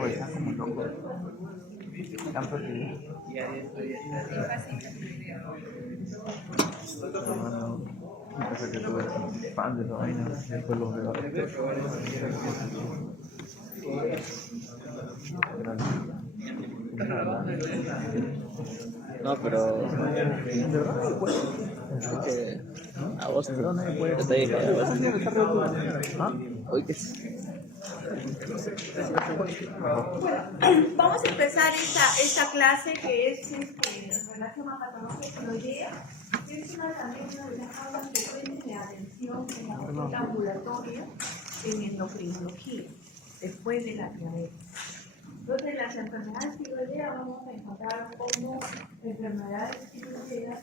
Oye, está como loco. Han perdido. Hermano, parece que tú eres fan de la vaina, después los veo. No, pero ¿En verdad nadie puede? que a vos ¿En verdad nadie puede? yo te dije, a vos ¿Ah? hoy que Vamos a empezar esta clase que es relación a patología tiroidea. Es una también una de las aulas frecuentes de atención en la consulta ambulatoria en endocrinología, después de la diabetes. Entonces, las enfermedades tiroideas vamos a encontrar como enfermedades tiroideas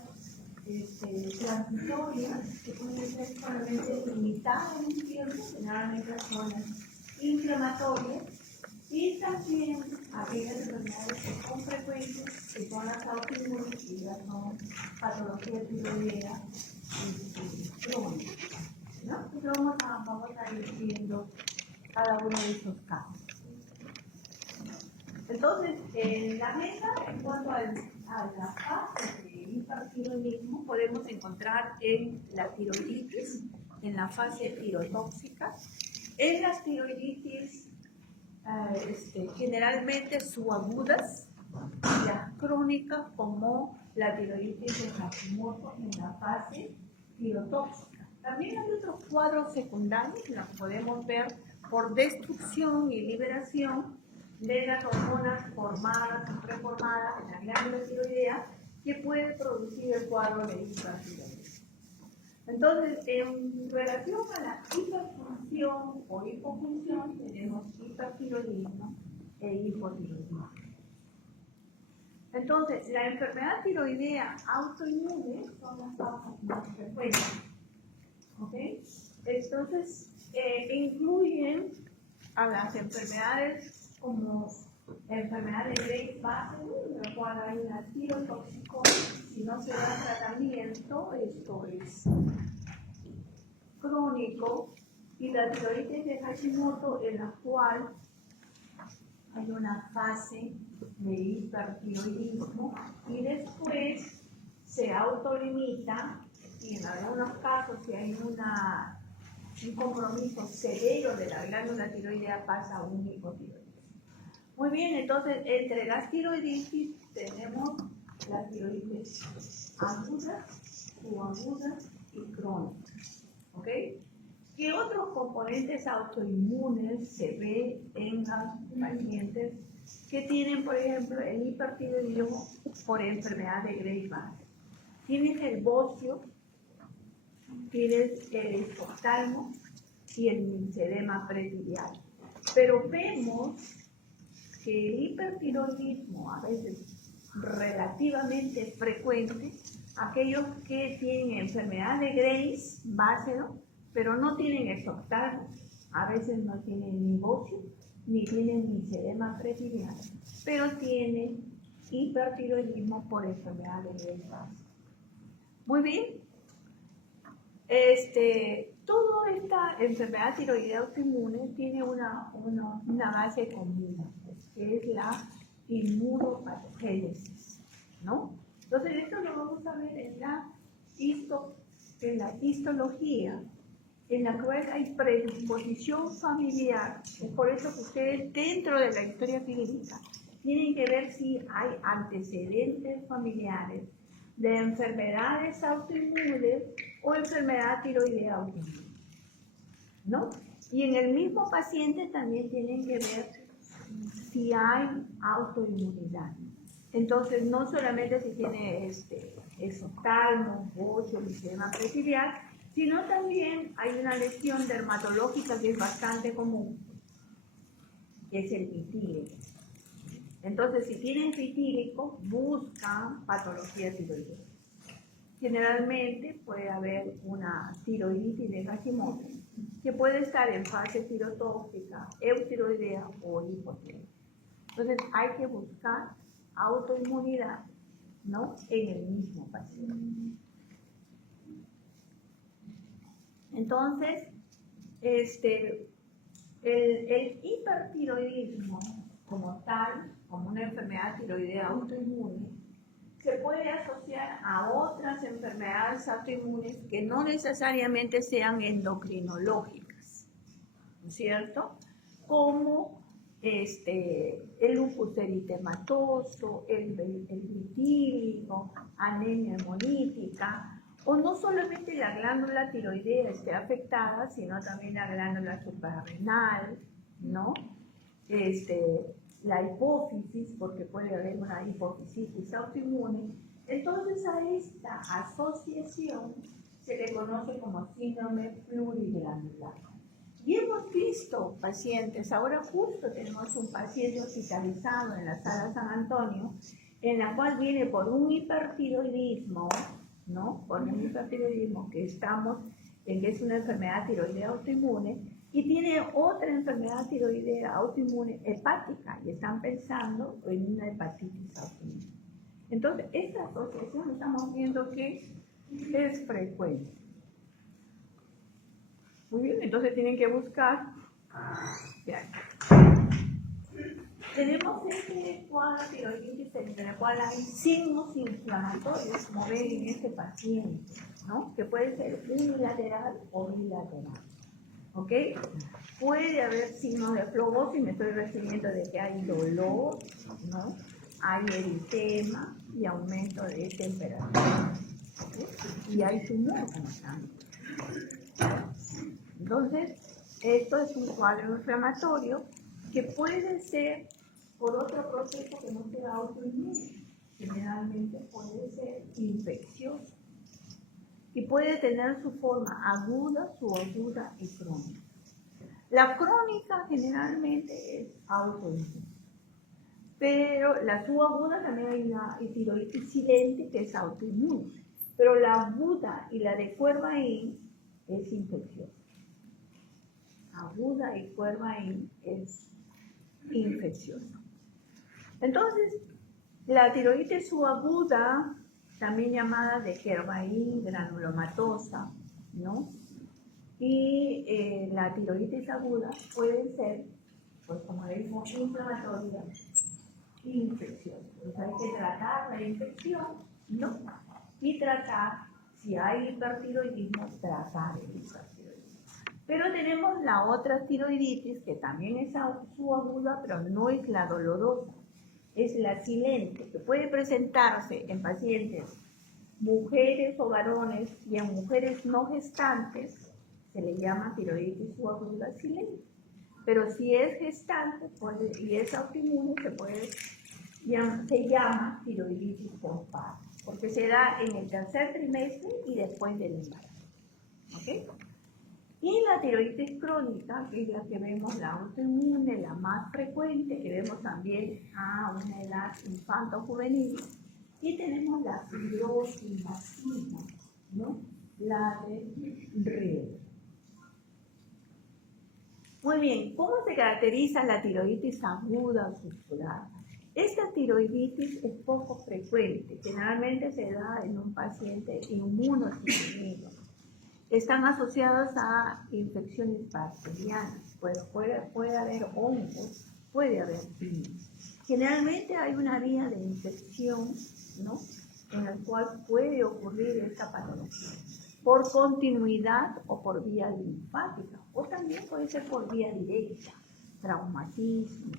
transitorias que pueden ser solamente limitadas en un tiempo, generalmente son inflamatorias, y también aquellas enfermedades que son frecuentes, que son las autoinmunes, que ya son patologías tiroideas crónicas, ¿no? Entonces vamos a ir viendo cada uno de esos casos. Entonces, en la mesa, en cuanto a la fase de hipertiroidismo, podemos encontrar en la tiroiditis, en la fase tirotóxica, en las tiroiditis generalmente subagudas, las crónicas como la tiroiditis de Hashimoto en la fase tirotóxica. También hay otros cuadros secundarios, los podemos ver por destrucción y liberación de las hormonas formadas o preformadas en la glándula tiroidea que puede producir el cuadro de hipertiroidismo. Entonces, en relación a la hiperfunción o hipofunción, tenemos hipertiroidismo e hipotiroidismo. Entonces, la enfermedad tiroidea autoinmune son las causas más frecuentes. ¿Ok? Entonces, incluyen a las enfermedades como enfermedad de Graves-Bachelor, en la cual hay una tirotoxicosis. Si no se da tratamiento, esto es crónico, y la tiroides de Hashimoto, en la cual hay una fase de hipertiroidismo y después se autolimita, y en algunos casos si hay un compromiso severo de la glándula tiroidea pasa a un hipotiroidismo. Muy bien, entonces entre las tiroiditis tenemos las tiroides agudas, subagudas y crónicas. ¿Ok? ¿Qué otros componentes autoinmunes se ve en los pacientes que tienen, por ejemplo, el hipertiroidismo por enfermedad de Graves-Bachelor? Tienes el bocio, tienes el oftalmo y el linfedema pretibial. Pero vemos que el hipertiroidismo, a veces relativamente frecuente, aquellos que tienen enfermedad de Graves-Bachelor, pero no tienen exoftalmo, a veces no tienen ni bocio, ni tienen linfedema pretibial, pero tienen hipertiroidismo por enfermedad de Graves-Bachelor. Muy bien. Toda esta enfermedad tiroidea autoinmune tiene una base común, que es la inmunopatogénesis, ¿no? Entonces, esto lo vamos a ver en la histología, en la cual hay predisposición familiar. Es por eso que ustedes, dentro de la historia clínica, tienen que ver si hay antecedentes familiares de enfermedades autoinmunes o enfermedad tiroidea autoinmune, ¿no? Y en el mismo paciente también tienen que ver si hay autoinmunidad. Entonces, no solamente si tiene exoftalmo, bocio, linfedema pretibial, sino también hay una lesión dermatológica que es bastante común, que es el vitíligo. Entonces, si tienen vitíligo, buscan patología tiroidea. Generalmente puede haber una tiroiditis de Hashimoto, que puede estar en fase tirotóxica, eutiroidea o hipotiroidea. Entonces, hay que buscar autoinmunidad, ¿no?, en el mismo paciente. Entonces, el hipertiroidismo general, como una enfermedad tiroidea autoinmune, se puede asociar a otras enfermedades autoinmunes que no necesariamente sean endocrinológicas, ¿no es cierto? Como el lupus eritematoso, el vitíligo, anemia hemolítica, o no solamente la glándula tiroidea esté afectada, sino también la glándula suprarrenal, ¿no? La hipófisis, porque puede haber una hipofisitis autoinmune. Entonces a esta asociación se le conoce como síndrome pluriglandular. Y hemos visto pacientes, ahora justo tenemos un paciente hospitalizado en la sala San Antonio, en la cual viene por un hipertiroidismo, ¿no? Por un hipertiroidismo que es una enfermedad tiroidea autoinmune, y tiene otra enfermedad tiroidea autoinmune hepática, y están pensando en una hepatitis autoinmune. Entonces, esta asociación estamos viendo que es frecuente. Muy bien, entonces tienen que buscar. Tenemos este cuadro tiroiditis en el cual hay signos inflamatorios, como ven en este paciente, ¿no? Que puede ser unilateral o bilateral. ¿Ok? Puede haber signos de flebosis, me estoy refiriendo de que hay dolor, ¿no? Hay eritema y aumento de temperatura. ¿Okay? Y hay tumor como también. Entonces, esto es un cuadro inflamatorio que puede ser por otro proceso que no sea autoinmune. Generalmente puede ser infeccioso. Y puede tener su forma aguda, subaguda y crónica. La crónica generalmente es autoinmune. Pero la subaguda también hay una tiroides silente que es autoinmune. Pero la aguda y la de Coeur-Mahin es infecciosa. Aguda y Coeur-Mahin es infecciosa. Entonces, la tiroides subaguda, también llamada de Coeur-Mahin granulomatosa, ¿no? Y la tiroides aguda puede ser, pues como le digo, inflamatoria, infecciosa. Entonces hay que tratar la infección, ¿no? Y tratar, si hay hipertiroidismo, tratar el hipertiroidismo. Pero tenemos la otra tiroiditis, que también es subaguda, pero no es la dolorosa, es la silente, que puede presentarse en pacientes, mujeres o varones, y en mujeres no gestantes, se le llama tiroiditis subaguda silente. Pero si es gestante y es autoinmune, se llama tiroiditis postparto, porque se da en el tercer trimestre y después del embarazo. ¿Ok? Y la tiroides crónica, que es la que vemos, la autoinmune, la más frecuente, que vemos también a una edad infanto-juvenil. Y tenemos la fibrosis masiva, ¿no? La de Rieder. Muy bien, ¿cómo se caracteriza la tiroides aguda o circular? Esta tiroiditis es poco frecuente, generalmente se da en un paciente inmunosuprimido. Están asociadas a infecciones bacterianas, pues puede haber hongos, puede haber virus. Generalmente hay una vía de infección, ¿no?, en la cual puede ocurrir esta patología, por continuidad o por vía linfática, o también puede ser por vía directa, traumatismo,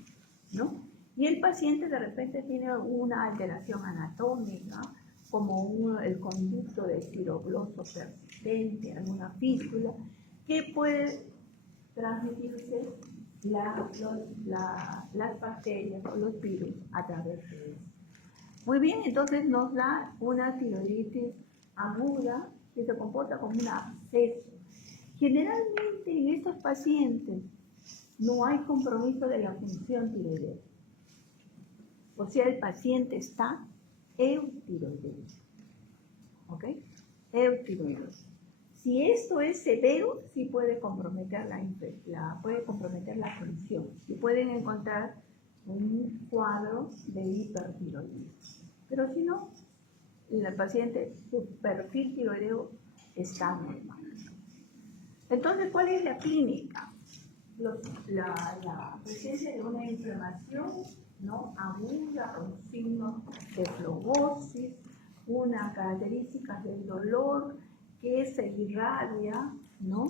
¿no? Y el paciente de repente tiene una alteración anatómica, como el conducto de estirogloso persistente, alguna fístula, que puede transmitirse las bacterias o los virus a través de eso. Muy bien, entonces nos da una tiroiditis aguda que se comporta como un absceso. Generalmente en estos pacientes no hay compromiso de la función tiroidea. O sea, el paciente está eutiroideo. ¿Ok? Eutiroideo. Si esto es severo, sí puede comprometer la función. Y pueden encontrar un cuadro de hipertiroidismo. Pero si no, el paciente, su perfil tiroideo está normal. Entonces, ¿cuál es la clínica? La presencia de una inflamación ¿no? Aguda, con signos de flogosis, una característica del dolor que se irradia, ¿no?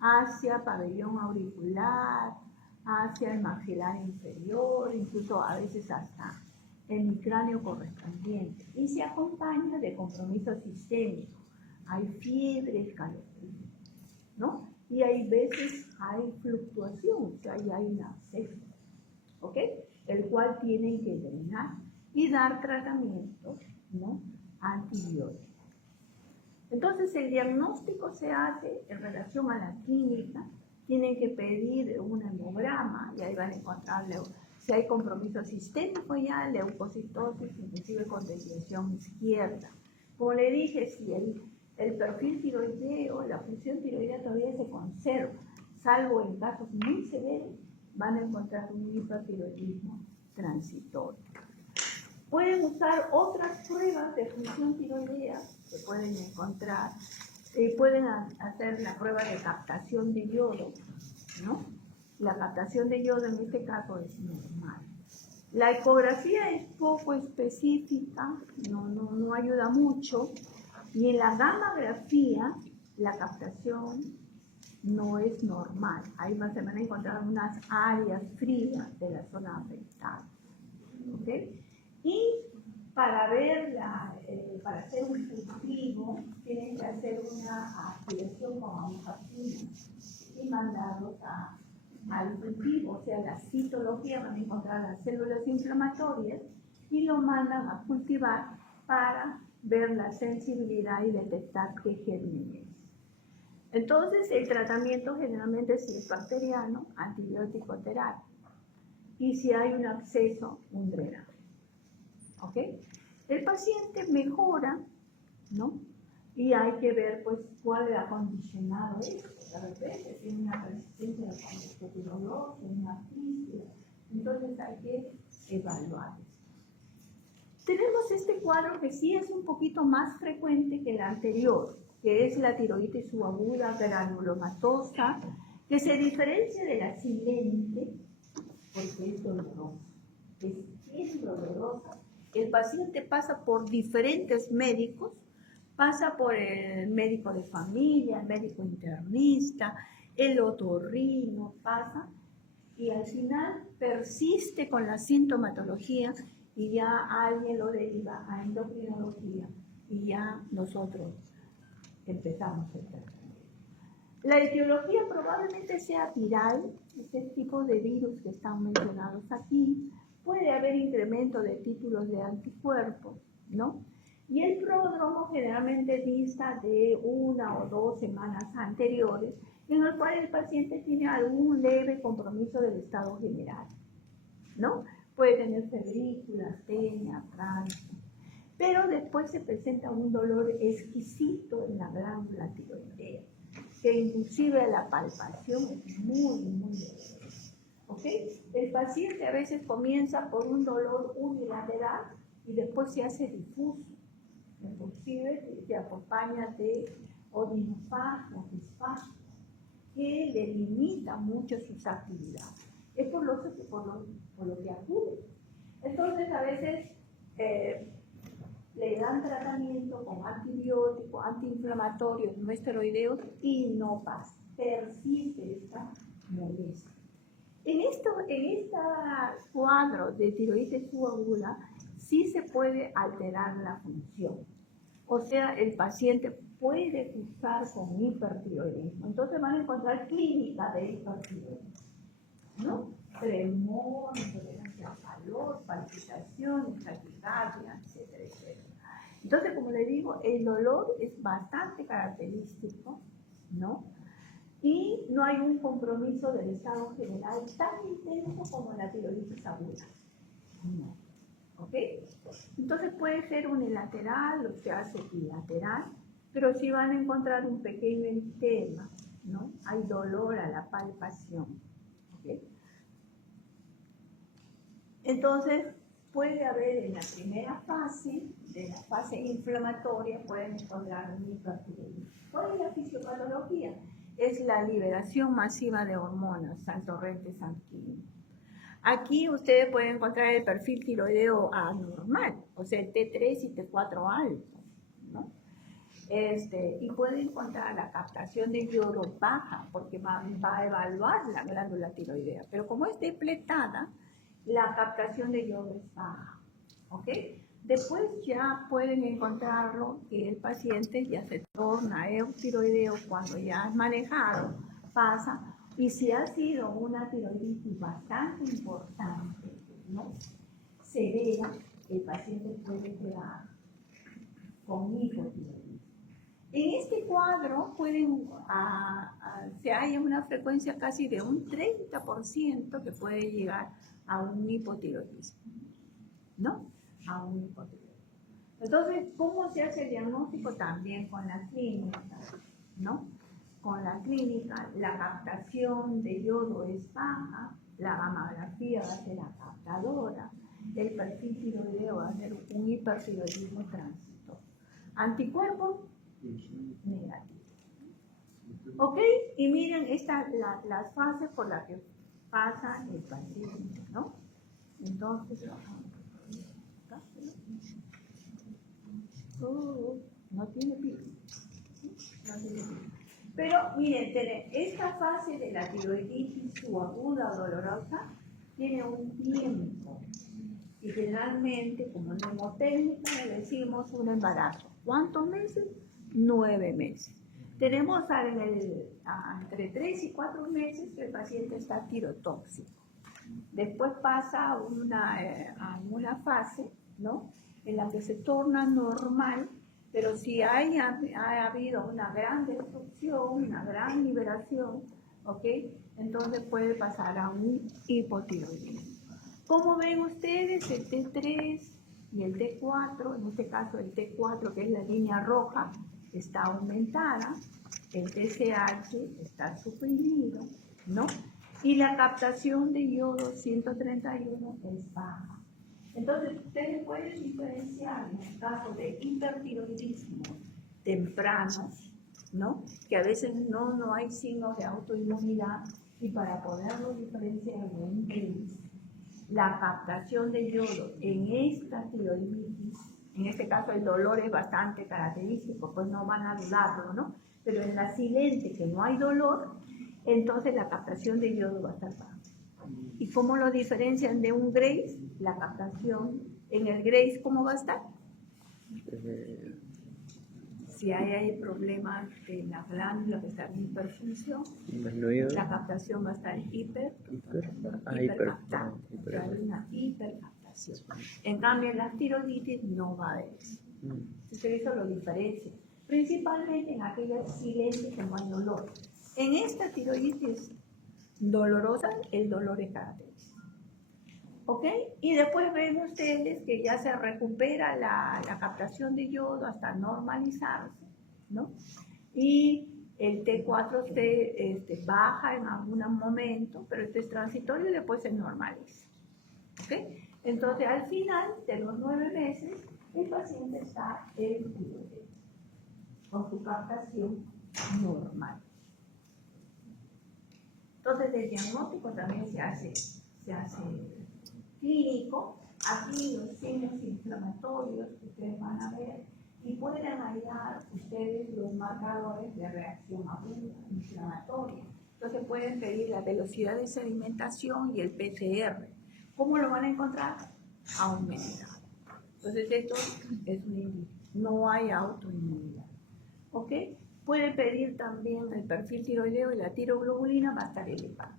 Hacia pabellón auricular, hacia el maxilar inferior, incluso a veces hasta el cráneo correspondiente, y se acompaña de compromiso sistémico. Hay fiebre, escalofrío, ¿no? Y hay veces hay fluctuación, o sea, hay un absceso, ¿ok? El cual tienen que drenar y dar tratamiento, ¿no? Antibiótico. Entonces, el diagnóstico se hace en relación a la clínica. Tienen que pedir un hemograma y ahí van a encontrar si hay compromiso sistémico ya, leucocitosis, inclusive con desviación izquierda. Como le dije, si el perfil tiroideo, la función tiroidea todavía se conserva, salvo en casos muy severos, van a encontrar un hipertiroidismo transitorio. Pueden usar otras pruebas de función tiroidea que pueden encontrar. Pueden hacer la prueba de captación de yodo, ¿no? La captación de yodo en este caso es normal. La ecografía es poco específica, no ayuda mucho. Y en la gammagrafía, la captación no es normal. Ahí se van a encontrar unas áreas frías de la zona afectada. ¿Ok? Y para para hacer un cultivo, tienen que hacer una aspiración con agujas y mandarlos al cultivo, o sea, la citología, van a encontrar las células inflamatorias y lo mandan a cultivar para ver la sensibilidad y detectar qué germen es. Entonces, el tratamiento generalmente si es bacteriano, antibiótico terapia, y si hay un absceso, un drenaje. ¿Ok? El paciente mejora, ¿no? Y hay que ver, pues, cuál ha condicionado esto. De repente tiene una resistencia de conductotiroidosa, una fístula. Entonces hay que evaluar esto. Tenemos este cuadro que sí es un poquito más frecuente que el anterior, que es la tiroides subaguda granulomatosa, que se diferencia de la silente porque es dolorosa. Es dolorosa. El paciente pasa por diferentes médicos, pasa por el médico de familia, el médico internista, el otorrino, pasa, y al final persiste con la sintomatología y ya alguien lo deriva a endocrinología y ya nosotros empezamos el tratamiento. La etiología probablemente sea viral, este tipo de virus que están mencionados aquí. Puede haber incremento de títulos de anticuerpos, ¿no? Y el pródromo generalmente dista de 1 o 2 semanas anteriores, en el cual el paciente tiene algún leve compromiso del estado general, ¿no? Puede tener febrícula, astenia, trance, pero después se presenta un dolor exquisito en la glándula tiroidea, que inclusive la palpación es muy dolorosa. ¿Ok? El paciente a veces comienza por un dolor unilateral y después se hace difuso. Inclusive se acompaña de odinofagia, disfagia, que le limita mucho sus actividades. Es por lo que acude. Entonces a veces le dan tratamiento con antibióticos, antiinflamatorios, no esteroideos y no pasa. Persiste esta molestia. En este cuadro de tiroides subaguda sí se puede alterar la función. O sea, el paciente puede cursar con hipertiroidismo. Entonces van a encontrar clínica de hipertiroidismo, ¿no? Tremor, intolerancia al calor, palpitaciones, taquicardia, etcétera, etcétera. Entonces, como le digo, el dolor es bastante característico, ¿no? Y no hay un compromiso del estado general tan intenso como la tiroides aguda. No. ¿Ok? Entonces puede ser unilateral o se hace bilateral, pero sí van a encontrar un pequeño eritema, ¿no? Hay dolor a la palpación. ¿Ok? Entonces puede haber en la primera fase, de la fase inflamatoria, pueden encontrar un hipertiroidismo. ¿Cuál es la fisiopatología? Es la liberación masiva de hormonas al torrente sanguíneo. Aquí ustedes pueden encontrar el perfil tiroideo anormal, o sea, el T3 y T4 alto, ¿no? Y pueden encontrar la captación de yodo baja, porque va a evaluar la glándula tiroidea. Pero como es depletada, la captación de yodo es baja, ¿ok? Después ya pueden encontrarlo que el paciente ya se torna eutiroideo cuando ya es manejado, pasa, y si ha sido una tiroiditis bastante importante, ¿no? Severa, el paciente puede quedar con hipotiroidismo. En este cuadro se halla una frecuencia casi de un 30% que puede llegar a un hipotiroidismo, ¿no? A un hipotiroidismo. Entonces, ¿cómo se hace el diagnóstico? También con la clínica, ¿no? Con la clínica, la captación de yodo es baja, la gamografía va a ser la captadora, el perfil tiroideo va a ser un hipertiroidismo transitorio. Anticuerpos negativos. ¿Ok? Y miren las fases por las que pasa el paciente, ¿no? Entonces, no tiene pico. No tiene pico. Pero miren, esta fase de la tiroiditis subaguda o dolorosa tiene un tiempo. Y generalmente, como neumotécnica, le decimos un embarazo. ¿Cuántos meses? 9 meses. Tenemos entre 3 y 4 meses que el paciente está tirotóxico. Después pasa a una fase, ¿no? En la que se torna normal, pero si ha habido una gran destrucción, una gran liberación, ¿ok? Entonces puede pasar a un hipotiroidismo. Como ven ustedes, el T3 y el T4, en este caso el T4, que es la línea roja, está aumentada, el TSH está suprimido, ¿no? Y la captación de yodo 131 es baja. Entonces, ustedes pueden diferenciar en el caso de hipertiroidismo tempranos, ¿no? Que a veces no hay signos de autoinmunidad, y para poderlo diferenciar de un Graves, la captación de yodo en esta tiroiditis, en este caso el dolor es bastante característico, pues no van a dudarlo, ¿no? Pero en la silente, que no hay dolor, entonces la captación de yodo va a estar baja. ¿Y cómo lo diferencian de un Graves? La captación en el Graves, ¿cómo va a estar? Si hay problemas de la glándula que está en hiperfunción, la captación va a estar hipercaptada. Hay una hipercaptación. En cambio, en las tiroiditis no va a haber eso. Entonces, eso lo diferencia. Principalmente en aquellas silentes que no hay dolor. En esta tiroiditis dolorosa, el dolor es característico. ¿Ok? Y después ven ustedes que ya se recupera la captación de yodo hasta normalizarse, ¿no? Y el T4 se baja en algún momento, pero este es transitorio y después se normaliza. ¿Ok? Entonces, al final de los 9 meses, el paciente está en tiroideo, con su captación normal. Entonces, el diagnóstico también se hace clínico. Aquí los signos inflamatorios que ustedes van a ver, y pueden hallar ustedes los marcadores de reacción aguda inflamatoria. Entonces pueden pedir la velocidad de sedimentación y el PCR. ¿Cómo lo van a encontrar? Aumentado. Entonces esto es un indicio. No hay autoinmunidad. ¿Ok? Pueden pedir también el perfil tiroideo y la tiroglobulina va a estar elevada.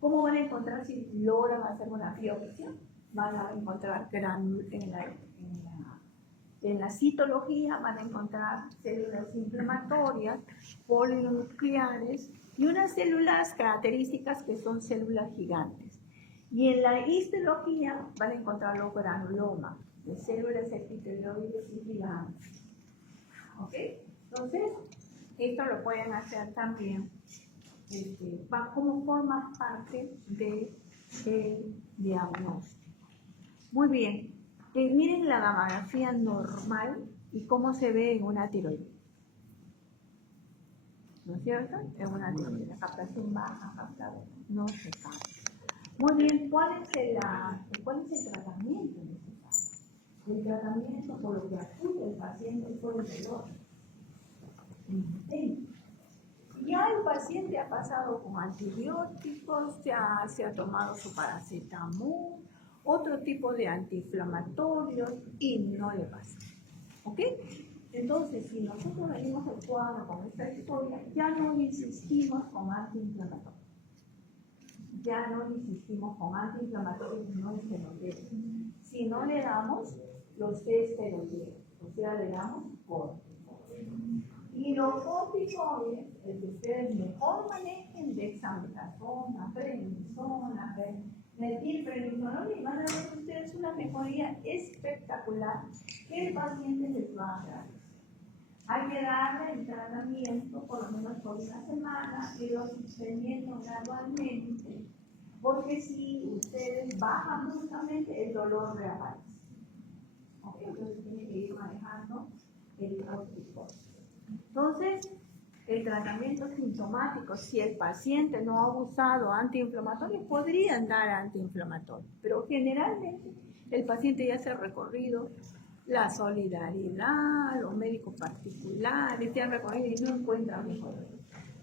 ¿Cómo van a encontrar si logran hacer una biopsia? Van a encontrar gránulos en la citología, van a encontrar células inflamatorias, polinucleares y unas células características que son células gigantes. Y en la histología van a encontrar los granulomas, de células epitelioides y gigantes. ¿Ok? Entonces, esto lo pueden hacer también. Va como forma parte del diagnóstico. Muy bien. Miren la gamografía normal y cómo se ve en una tiroides. ¿No es cierto? En una tiroides. La captación baja, captada, no se cambia. Muy bien, ¿cuál es el tratamiento en este caso? El tratamiento por lo que acude el paciente es por el dolor. Ya el paciente ha pasado con antibióticos, se ha tomado su paracetamol, otro tipo de antiinflamatorios y no le pasa. ¿Ok? Entonces, si nosotros venimos al cuadro con esta historia, ya no insistimos con antiinflamatorios. Ya no insistimos con antiinflamatorios no esteroideos. Si no le damos los esteroideos, o sea, le damos corticoides. Y los corticoides, el que ustedes mejor manejen, dexametasona, prednisona, metilprednisolona, y van a ver ustedes una mejoría espectacular que el paciente les va a agradecer. Hay que darle el tratamiento por lo menos por una semana, irlo suspendiendo gradualmente, porque si ustedes bajan bruscamente, el dolor reaparece. ¿Okay? Entonces tiene que ir manejando el corticoide. Entonces, el tratamiento sintomático, si el paciente no ha usado antiinflamatorios, podrían dar antiinflamatorios, pero generalmente el paciente ya se ha recorrido la solidaridad, los médicos particulares se han recorrido y no encuentran mejoría.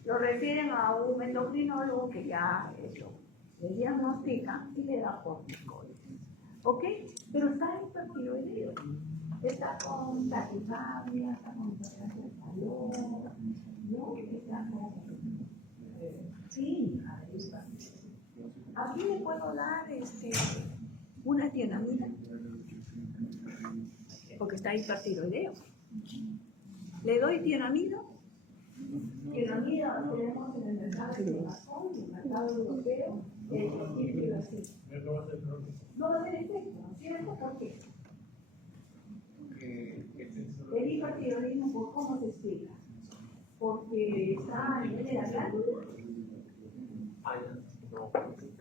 Lo refieren a un endocrinólogo que ya le diagnostica y le da corticoides. ¿Ok? Pero está hipertiroideo. Está con taquicardia, está con intoxicación de calor, ¿no? Está con... sí, aquí le puedo dar una tienamina, porque está hipertiroideo. Le doy tienamina. Tienamina tenemos en el mercado de Amazon, en el mercado europeo, el así. No va a tener efecto, ¿no es cierto? ¿Por qué? El hipertiroidismo, ¿cómo se explica? Porque está a nivel de la glándula.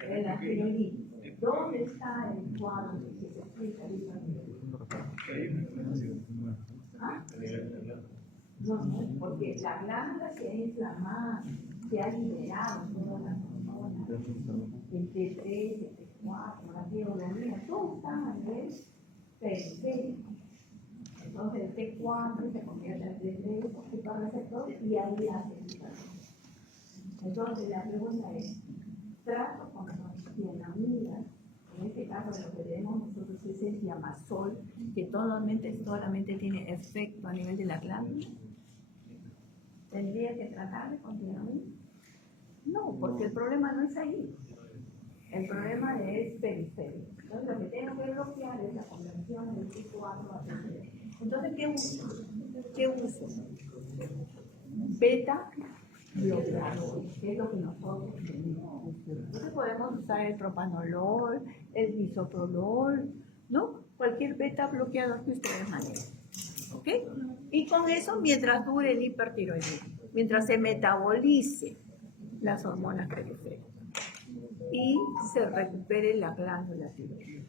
En la tiroides. ¿Dónde está el cuadro que se explica el hipertiroidismo? ¿Ah? No, porque la glándula se ha inflamado, se ha liberado todas las hormonas, el T3, el T4, la tiroides, todo está a nivel periférico. Entonces el T4 se convierte en T3, ocupa receptores y ahí hace el tratamiento. Entonces la pregunta es, trato con tienamina, en este caso lo que tenemos nosotros es el diamazol, que solamente tiene efecto a nivel de la glándula. ¿Tendría que tratarle con tienamina? No, porque el problema no es ahí. El problema es periférico. Entonces lo que tengo que bloquear es la conversión del tipo A a T3. Entonces, ¿qué uso? Beta bloqueador, que es lo que nosotros tenemos. Entonces podemos usar el propanolol, el bisoprolol, ¿no? Cualquier beta bloqueador que ustedes manejen. ¿Ok? Y con eso, mientras dure el hipertiroidismo, mientras se metabolice las hormonas periféricas y se recupere la glándula tiroidea.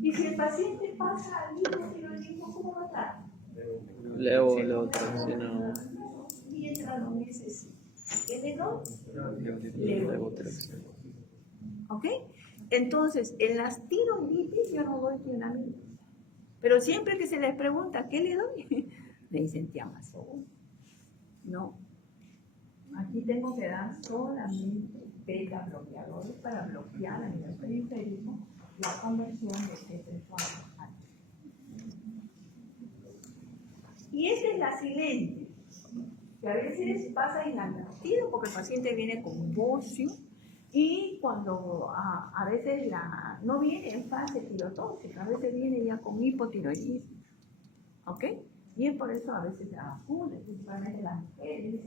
Y si el paciente pasa al hipotiroidismo, ¿cómo va a estar? Levotiroxina. Mientras lo necesite. ¿Qué le doy? Levotiroxina. ¿Ok? Entonces, en las tiroiditis yo no doy tienamina. Pero siempre que se les pregunta, ¿qué le doy? Le dicen tiamazol. No. Aquí tengo que dar solamente beta bloqueadores para bloquear a nivel periférico la conversión de T3 a T. Y esta es la silente, que a veces pasa inadvertido porque el paciente viene con bocio y cuando a veces no viene en fase tirotóxica, a veces viene ya con hipotiroidismo. ¿Ok? Y es por eso a veces se acude, principalmente las mujeres,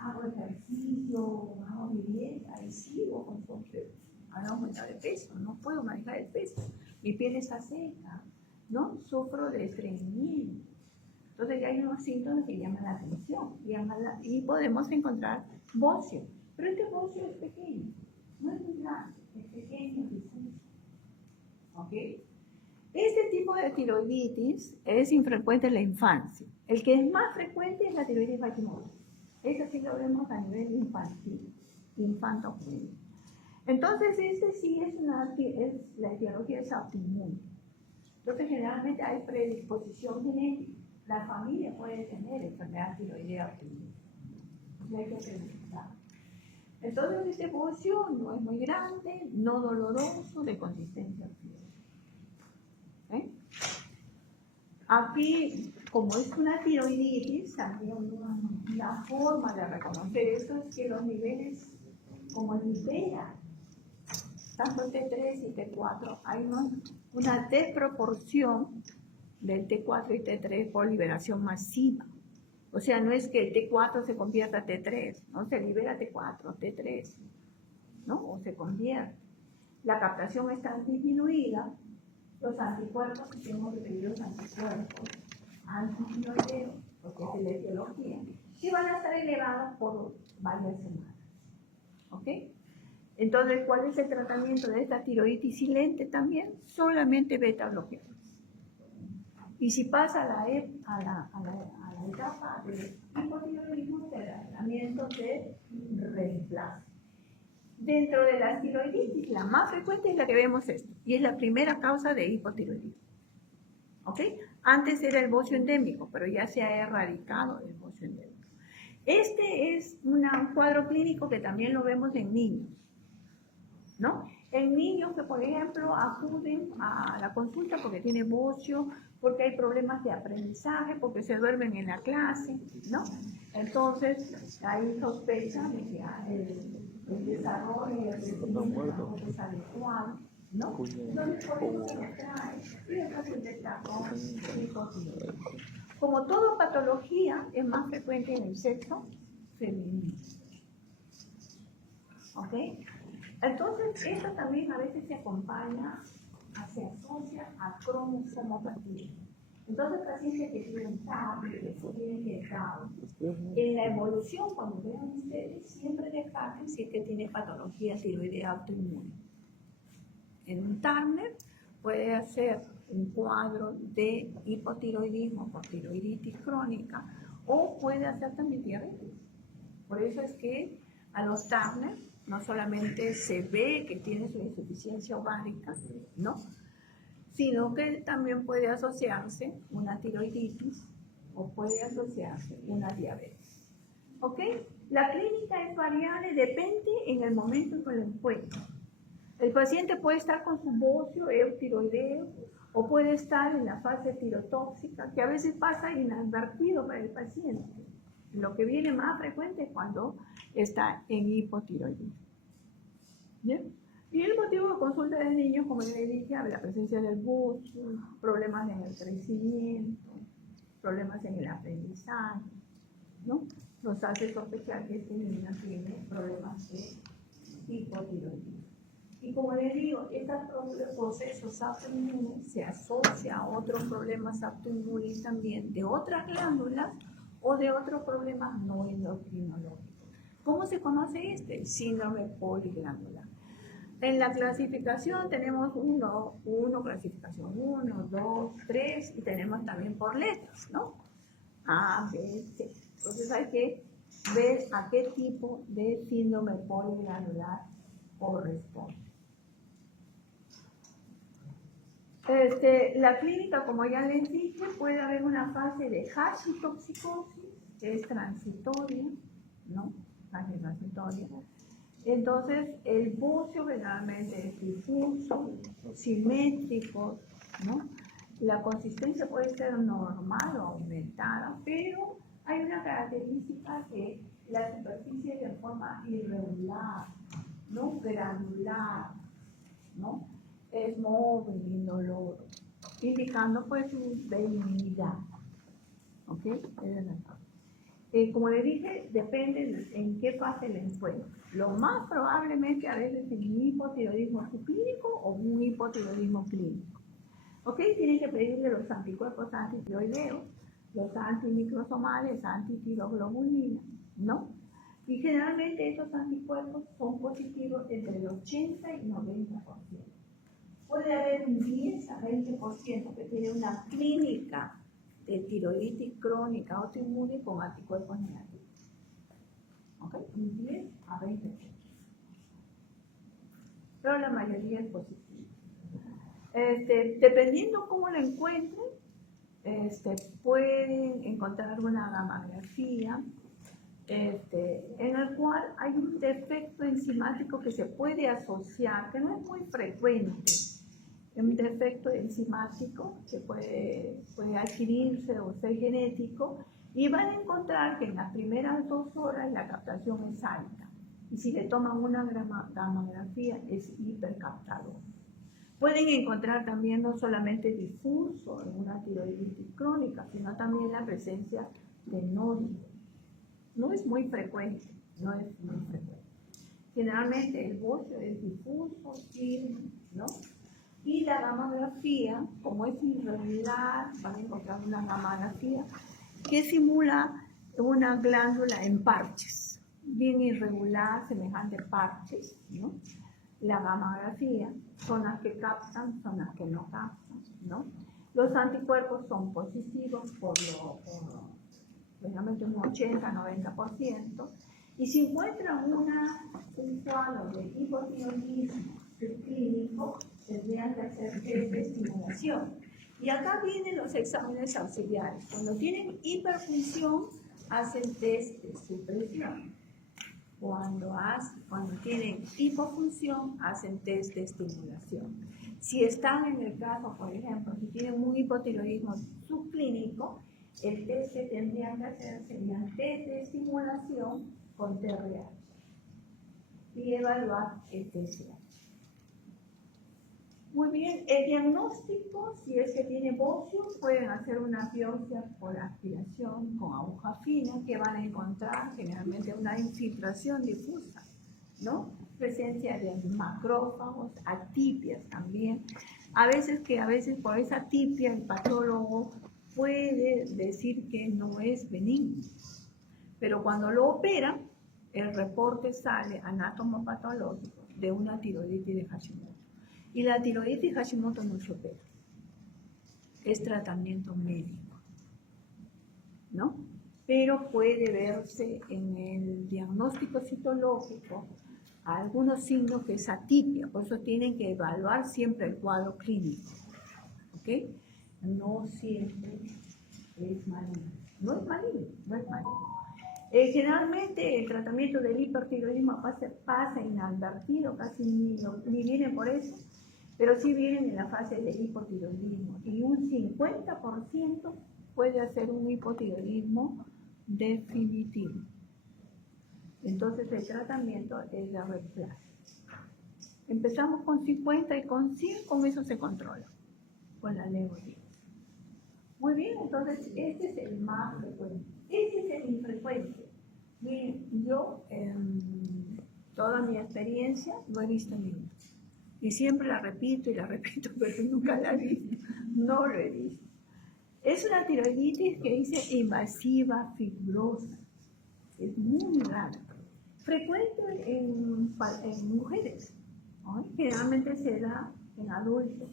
hago ejercicio, hago mi dieta y sigo con han aumentado de peso, no puedo manejar el peso, mi piel está seca, ¿no? Sufro de estreñimiento. Entonces ya hay unos síntomas que llaman la atención y podemos encontrar bocio, pero este bocio es pequeño, no es muy grande, es pequeño, difuso. ¿Ok? Este tipo de tiroiditis es infrecuente en la infancia. El que es más frecuente es la tiroides vaginal. Eso sí lo vemos a nivel infantil, infanto-juvenil. Entonces, este sí es la etiología es autoinmune. Entonces, generalmente hay predisposición genética. La familia puede tener enfermedad tiroidea autoinmune. Y hay que preguntar. Entonces, este bocio no es muy grande, no doloroso, de consistencia firme. ¿Eh? Aquí, como es una tiroiditis, también una forma de reconocer esto es que los niveles, como libera tanto T3 y T4, hay una desproporción del T4 y T3 por liberación masiva. O sea, no es que el T4 se convierta a T3, no se libera T4, T3, ¿no? O se convierte. La captación está disminuida, los anticuerpos, que hemos referido los anticuerpos, antitiroideos, porque es la etiología, y van a estar elevados por varias semanas. ¿Ok? Entonces, ¿cuál es el tratamiento de esta tiroiditis silente también? Solamente beta bloqueadores. Y si pasa a la etapa de hipotiroidismo, el tratamiento de reemplazo. Dentro de la tiroiditis, la más frecuente es la que vemos esto, y es la primera causa de hipotiroidismo. ¿Ok? Antes era el bocio endémico, pero ya se ha erradicado el bocio endémico. Este es un cuadro clínico que también lo vemos en niños, ¿no? En niños que, por ejemplo, acuden a la consulta porque tiene bocio, porque hay problemas de aprendizaje, porque se duermen en la clase, ¿no? Entonces, hay sospecha de que el desarrollo y el crecimiento es adecuado, ¿no? Entonces, por eso se nos trae y después el destacón hipotiroidismo. Como toda patología, es más frecuente en el sexo femenino. ¿Ok? Entonces, esto también a veces se acompaña, se asocia a cromosomopatía. Entonces, pacientes que tienen TAP, que tienen TAP, en la evolución, cuando vean ustedes, siempre descarten si es que tiene patología tiroidea autoinmune. En un Turner puede hacer un cuadro de hipotiroidismo por tiroiditis crónica o puede hacer también diabetes. Por eso es que a los Turner no solamente se ve que tiene su insuficiencia ovárica, ¿no? Sino que también puede asociarse una tiroiditis o puede asociarse una diabetes. ¿Ok? La clínica es variable, depende en el momento en que lo encuentre. El paciente puede estar con su bocio eutiroideo o puede estar en la fase tirotóxica, que a veces pasa inadvertido para el paciente. Lo que viene más frecuente es cuando está en hipotiroidismo. ¿Bien? Y el motivo de consulta de niños, como les dije, la presencia del bocio, problemas en el crecimiento, problemas en el aprendizaje, ¿no? Nos hace sospechar que este niño tiene problemas de hipotiroidismo. Y como les digo, estos procesos autoinmunes se asocian a otros problemas autoinmunes también de otras glándulas o de otros problemas no endocrinológicos. ¿Cómo se conoce este? Síndrome poliglandular. En la clasificación tenemos clasificación 1, 2, 3 y tenemos también por letras, ¿no? A, B, C. Entonces hay que ver a qué tipo de síndrome poliglandular corresponde. La clínica, como ya les dije, puede haber una fase de hashitoxicosis, que es transitoria, ¿no? Fase transitoria. Entonces, el bocio generalmente es difuso, simétrico, ¿no? La consistencia puede ser normal o aumentada, pero hay una característica que la superficie es de forma irregular, ¿no? Granular, ¿no? Es móvil, indoloro, indicando pues su benignidad. ¿Ok? Como le dije, depende en qué fase le encuentro. Lo más probablemente a veces es un hipotiroidismo subclínico o un hipotiroidismo clínico. ¿Ok? Tienen que pedirle los anticuerpos antitiroideos, los antimicrosomales, antitiroglobulina, ¿no? Y generalmente estos anticuerpos son positivos entre el 80 y 90%. Puede haber un 10 a 20% que tiene una clínica de tiroiditis crónica autoinmune con anticuerpos negativos. ¿Ok? Un 10 a 20%. pero la mayoría es positiva. Dependiendo cómo lo encuentren, pueden encontrar una gamografía en el cual hay un defecto enzimático que se puede asociar, que no es muy frecuente, un defecto enzimático que puede adquirirse o ser genético, y van a encontrar que en las primeras 2 horas la captación es alta, y si le toman una gamografía es hipercaptador. Pueden encontrar también no solamente difuso en una tiroiditis crónica, sino también la presencia de nódulos. No es muy frecuente, no es muy frecuente. Generalmente el bocio es difuso, firme, ¿no? Y la gamografía, como es irregular, van a encontrar una gamografía que simula una glándula en parches, bien irregular, semejante a parches, ¿no? La gamografía son las que captan, son las que no captan, ¿no? Los anticuerpos son positivos por generalmente un 80-90%, y si encuentran un cuadro de hipotiroidismo clínico, tendrían que hacer test de estimulación. Y acá vienen los exámenes auxiliares. Cuando tienen hiperfunción, hacen test de supresión. Cuando tienen hipofunción, hacen test de estimulación. Si están en el caso, por ejemplo, si tienen un hipotiroidismo subclínico, el test que tendrían que hacer sería test de estimulación con TRH y evaluar el TSH. Muy bien, el diagnóstico, si es que tiene bocio, pueden hacer una biopsia por aspiración con aguja fina, que van a encontrar generalmente una infiltración difusa, ¿no? Presencia de macrófagos, atipias también. A veces por esa atipia el patólogo puede decir que no es benigno, pero cuando lo operan, el reporte sale anatomopatológico de una tiroiditis de Hashimoto. Y la tiroiditis Hashimoto no se opera, es tratamiento médico, ¿no? Pero puede verse en el diagnóstico citológico algunos signos que es atipia, por eso tienen que evaluar siempre el cuadro clínico, ¿ok? No siempre es maligno, no es maligno. Generalmente el tratamiento del hipertiroidismo pasa inadvertido, casi ni viene por eso, pero sí vienen en la fase del hipotiroidismo, y un 50% puede hacer un hipotiroidismo definitivo. Entonces el tratamiento es la reemplazo. Empezamos con 50 y con 100, con eso se controla, con la levotiroxina. Muy bien, entonces este es el más frecuente. Este es el infrecuente. Miren, yo en toda mi experiencia no he visto ninguno. Y siempre la repito y la repito, pero nunca la he visto. No lo he visto. Es una tiroiditis que dice invasiva fibrosa. Es muy rara. Frecuente en mujeres, ¿no? Generalmente se da en adultos,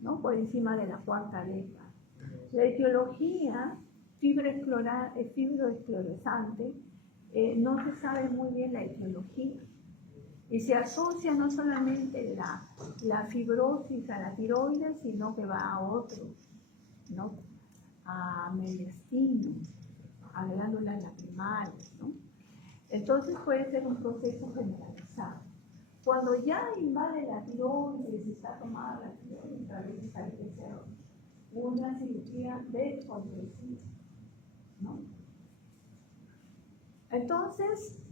¿no? Por encima de la 4ª década. La etiología fibroesclerosante, no se sabe muy bien la etiología. Y se asocia no solamente la fibrosis a la tiroides, sino que va a otros, ¿no? A mediastino, a glándulas lacrimales, ¿no? Entonces puede ser un proceso generalizado. Cuando ya invade la tiroides, está tomada la tiroides, a veces hay que hacer una cirugía descompresiva, ¿no? Entonces,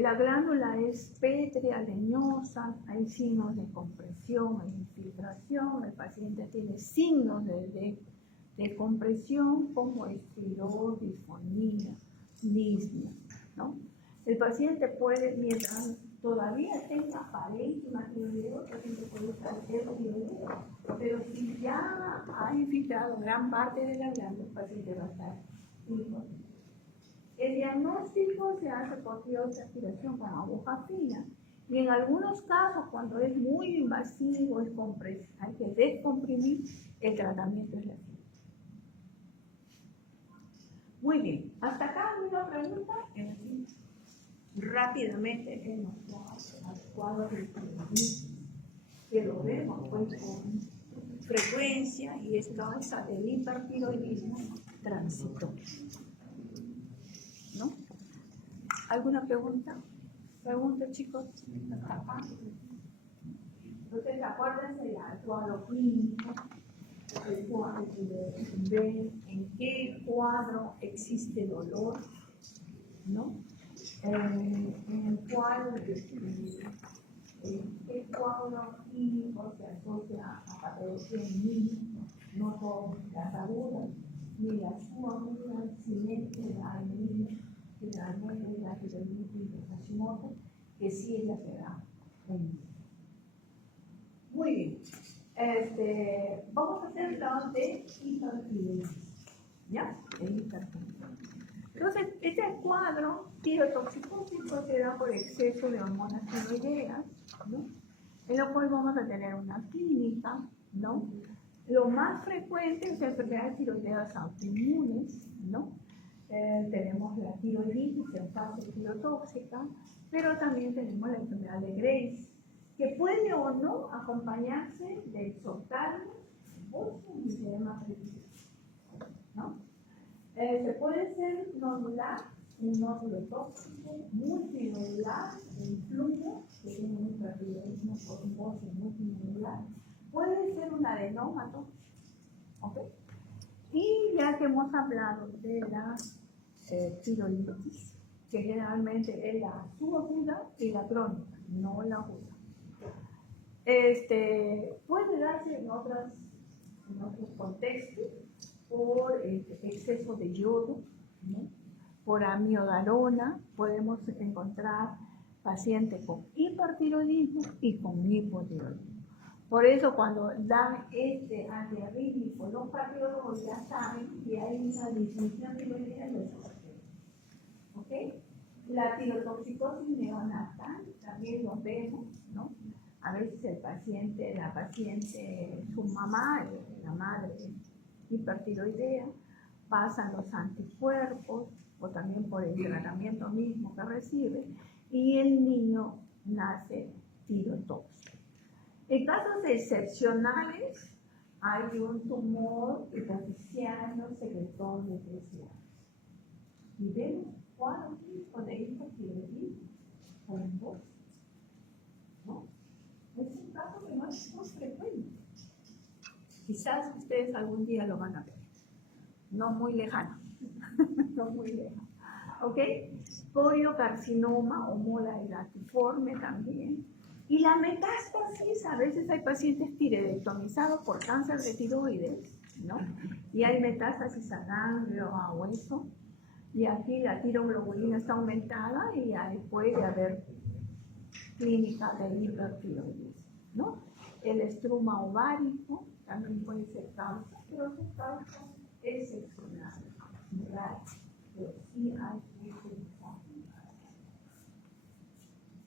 la glándula es pétrea, leñosa, hay signos de compresión, hay infiltración, el paciente tiene signos de compresión como estirosis, disfonía, disnea, ¿no? El paciente puede, mientras todavía tenga parénquima tiroideo, el paciente puede estar tiroideo, pero si ya ha infiltrado gran parte de la glándula, el paciente va a estar hipotiroideo. El diagnóstico se hace por biopsia aspiración con aguja fina, y en algunos casos, cuando es muy invasivo, hay que descomprimir, el tratamiento es la fibra. Muy bien, ¿hasta acá alguna pregunta? rápidamente en los cuadros del tiroidismo, que lo vemos pues con frecuencia y es causa del hipertiroidismo transitorio. ¿No? ¿Alguna pregunta? ¿Pregunta, chicos? Entonces, acuérdense del cuadro clínico, ven en qué cuadro existe dolor, ¿no? En el cuadro, qué cuadro clínico se asocia a patología en niños, no todas las agudas, ni las subagudas, sino la anemia, generalmente la tiroiditis de Hashimoto, que sí es la que da en niños. Muy bien. Vamos a hacer la de hipertiroidismo. ¿Ya? El hipertiroidismo. Entonces, este cuadro tirotoxicótico se da por exceso de hormonas tiroideas, ¿no? En lo cual vamos a tener una clínica, ¿no? Lo más frecuente es enfermedades tiroideas autoinmunes, ¿no? Tenemos la tiroiditis en fase tirotóxica, pero también tenemos la enfermedad de Graves, que puede o no acompañarse de exotalmos o de edema periférico, ¿no? Se puede ser nodular, un nódulo tóxico, multinodular, un flujo, que tiene un hipertiroidismo por un goce multinodular. Puede ser un adenómato, ¿ok? Y ya que hemos hablado de la tiroiditis, que generalmente es la subaguda y la crónica, no la aguda. Puede darse en otros contextos por exceso de yodo, ¿no? Por amiodarona, podemos encontrar pacientes con hipertiroidismo y con hipotiroidismo. Por eso cuando dan antiarrítmico, los cardiólogos ya saben que hay una disminución tiroidea de esos pacientes. ¿Ok? La tirotoxicosis neonatal también lo vemos, ¿no? A veces la paciente, su mamá, la madre hipertiroidea, pasan los anticuerpos o también por el tratamiento mismo que recibe y el niño nace tirotóxico. En casos excepcionales hay un tumor hipofisiano secretor de 13 años. Y vemos cuál tipo de hipotiroidismo con vos, ¿no? Es un caso que no es muy frecuente. Quizás ustedes algún día lo van a ver. No muy lejano. No muy lejano. ¿Ok? Poliocarcinoma o mola hilatiforme también. Y la metástasis, a veces hay pacientes tiroidectomizados por cáncer de tiroides, ¿no? Y hay metástasis a ganglio, a hueso. Y aquí la tiroglobulina está aumentada y ahí puede haber clínica de hipertiroidismo, ¿no? El estruma ovárico también puede ser causa, pero son causas excepcionales, raras, pero sí hay que utilizar.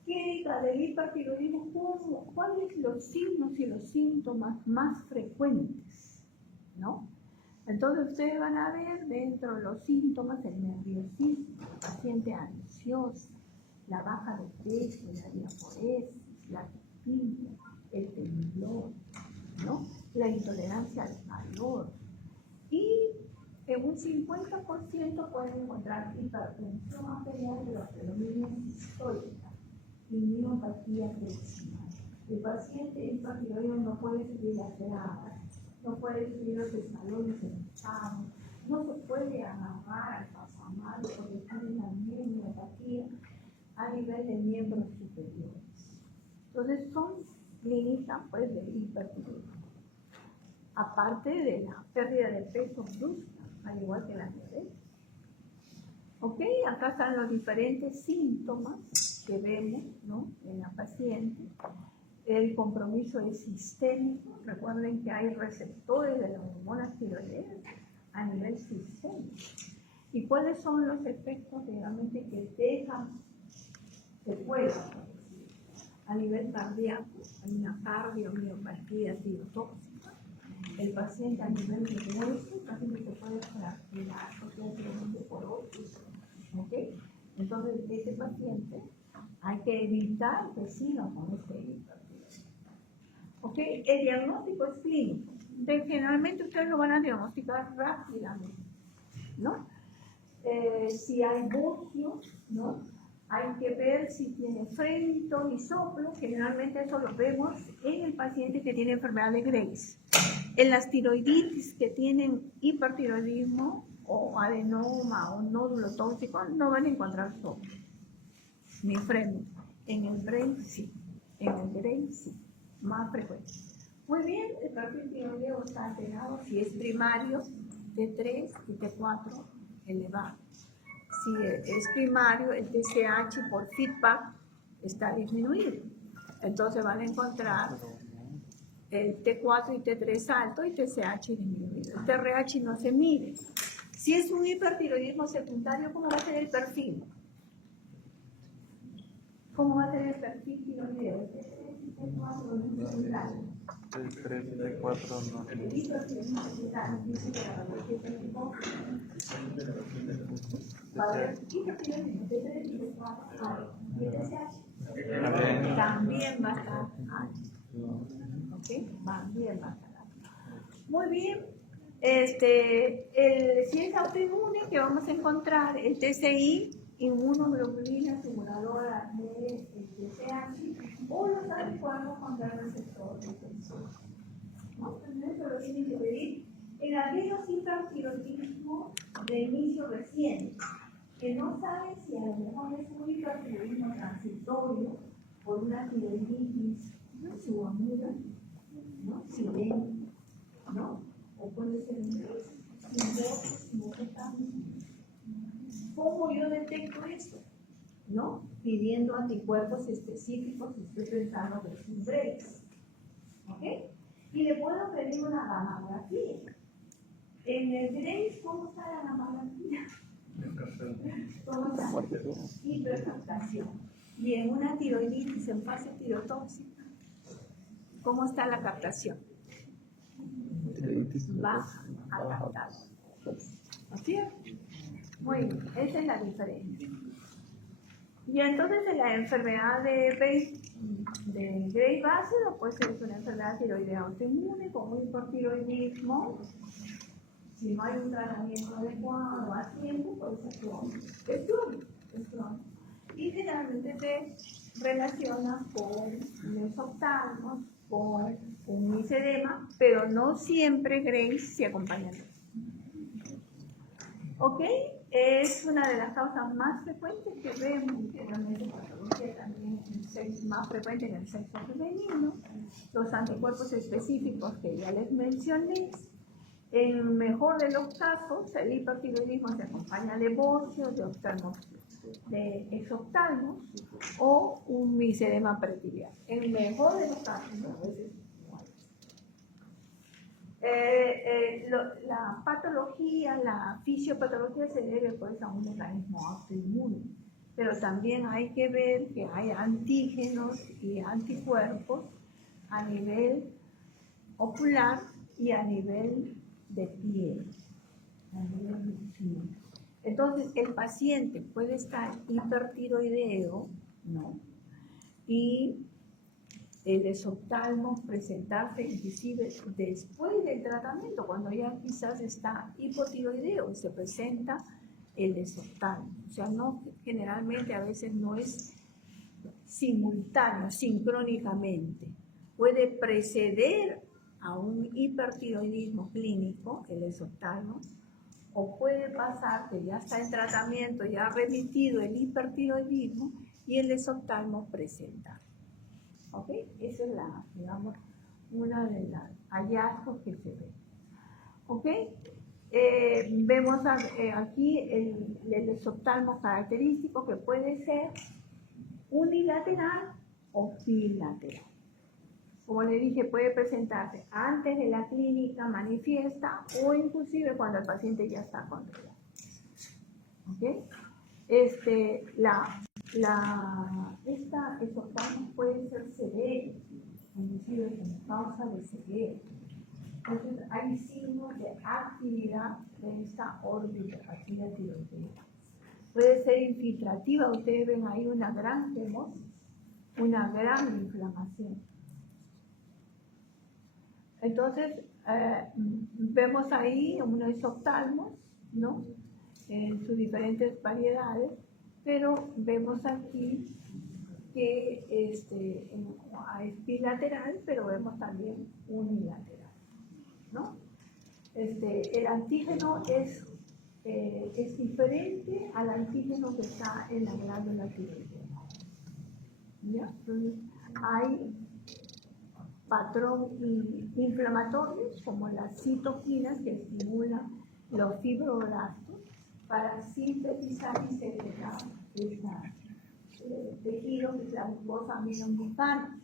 Clínica del hipertiroidismo, ¿cuáles son los signos y los síntomas más frecuentes? ¿No? Entonces ustedes van a ver dentro de los síntomas el nerviosismo, el paciente ansioso, la baja de peso, la diaforesis, la taquicardia, el temblor, ¿no? La intolerancia al calor. Y en un 50% pueden encontrar hipertensión arterial de los fenómenos históricos y miopatía proximal. El paciente hipertiroideo no puede subir las gradas, no puede subir los escalones sentados, no se puede agarrar al pasamano porque tiene la miopatía a nivel de miembros superiores. Entonces son clínicas pues, de hipertiroidismo. Aparte de la pérdida de peso brusca, al igual que la diabetes. Ok, acá están los diferentes síntomas que vemos, ¿no? En la paciente. El compromiso es sistémico. Recuerden que hay receptores de las hormonas tiroideas a nivel sistémico. ¿Y cuáles son los efectos realmente que dejan secuelas? A nivel cardíaco, hay una cardiomiopatía tirotóxica. El paciente a nivel de hueso casi no se puede fracturar, porque es por 8. ¿Okay? Entonces, ese paciente hay que evitar que siga con este hipertiroidismo. ¿Ok? El diagnóstico es clínico. Entonces, generalmente ustedes lo van a diagnosticar rápidamente, ¿no? Si hay bocio, ¿no? Hay que ver si tiene frento y soplo. Generalmente eso lo vemos en el paciente que tiene enfermedad de Graves. En las tiroiditis que tienen hipertiroidismo o adenoma o nódulo tóxico no van a encontrar soplo ni freno. En el brain sí, en el brain sí, más frecuente. Muy bien, el perfil tiroideo está alterado si es primario, T3 y T4 elevado. Si es primario, el TSH por feedback está disminuido. Entonces van a encontrar el T4 y T3 alto y TSH disminuido. El TRH no se mide. Si es un hipertiroidismo secundario, ¿cómo va a ser el perfil? ¿Cómo va a ser el perfil tiroideo? T4 no es secundario. El 3 y el 4 no. El hipertiroidismo secundario dice que la tipo va a haber hipertiroidismo T3 y T4 alto. Y el TSH también va a estar alto. ¿Ok? También va a estar alto. Muy bien. Si es autoinmune, que vamos a encontrar el TCI, inmunoglobulina simuladora de TSH, o los anticuerpos contra el receptor de TSH. ¿No? Entonces, eso lo tienen que pedir en aquellos hipertiroidismo de inicio reciente, que no saben si a lo mejor es un hipertiroidismo transitorio por una tiroiditis subaguda, ¿no? Silene, ¿no? O puede ser un ¿Cómo yo detecto esto? ¿No? Pidiendo anticuerpos específicos si estoy pensando que es un Graves. ¿Ok? Y le puedo pedir una gamografía. En el Graves, ¿cómo está la gamografía? ¿Cómo está? Hipercaptación. Y en una tiroiditis en fase tirotóxica, ¿cómo está la captación? Baja a captar. ¿Así es? Muy bien, esa es la diferencia. Y entonces en la enfermedad de Gray básico, pues es una enfermedad tiroidea autoinmune con un hipertiroidismo. Si no hay un tratamiento adecuado a tiempo, pues es crónico. Y generalmente se relaciona con mesoptalmos, con un misedema, pero no siempre Graves se acompaña de eso. ¿Ok? Es una de las causas más frecuentes que vemos, que realmente patología también es más frecuente en el sexo femenino. Los anticuerpos específicos que ya les mencioné. En el mejor de los casos, el hipertiroidismo se acompaña de bocio, de exoftalmos o un misedema pretibial. En el mejor de los casos, ¿no? A veces la patología, la fisiopatología se debe pues a un mecanismo autoinmune, pero también hay que ver que hay antígenos y anticuerpos a nivel ocular y a nivel de piel. Entonces, el paciente puede estar hipertiroideo, ¿no? Y el esoftalmo presentarse inclusive después del tratamiento, cuando ya quizás está hipotiroideo, se presenta el esoftalmo. O sea, no, generalmente a veces no es simultáneo, sincrónicamente. Puede preceder a un hipertiroidismo clínico, el esoftalmo, o puede pasar que ya está en tratamiento, ya ha remitido el hipertiroidismo y el esoftalmo presenta. ¿Ok? Esa es la, digamos, una de los hallazgos que se ven. ¿Ok? Vemos aquí el esoftalmo característico que puede ser unilateral o bilateral. Como le dije, puede presentarse antes de la clínica manifiesta o inclusive cuando el paciente ya está controlado. ¿Ok? Esta esoftalmo puede ser severo, inclusive como causa de ceguera. Entonces, hay signos de actividad de esta órbita aquí de tiroidea. puede ser infiltrativa. Ustedes ven ahí una gran hemosis, una gran inflamación. Entonces, vemos ahí unos isoftalmos, ¿no? En sus diferentes variedades, pero vemos aquí que es bilateral, pero vemos también unilateral, ¿no? El antígeno es diferente al antígeno que está en la glándula tiroidea, ¿ya? Entonces, hay patrón inflamatorios como las citoquinas que estimulan los fibroblastos para sintetizar y segregar tejidos que se llaman glucosaminoglicanos.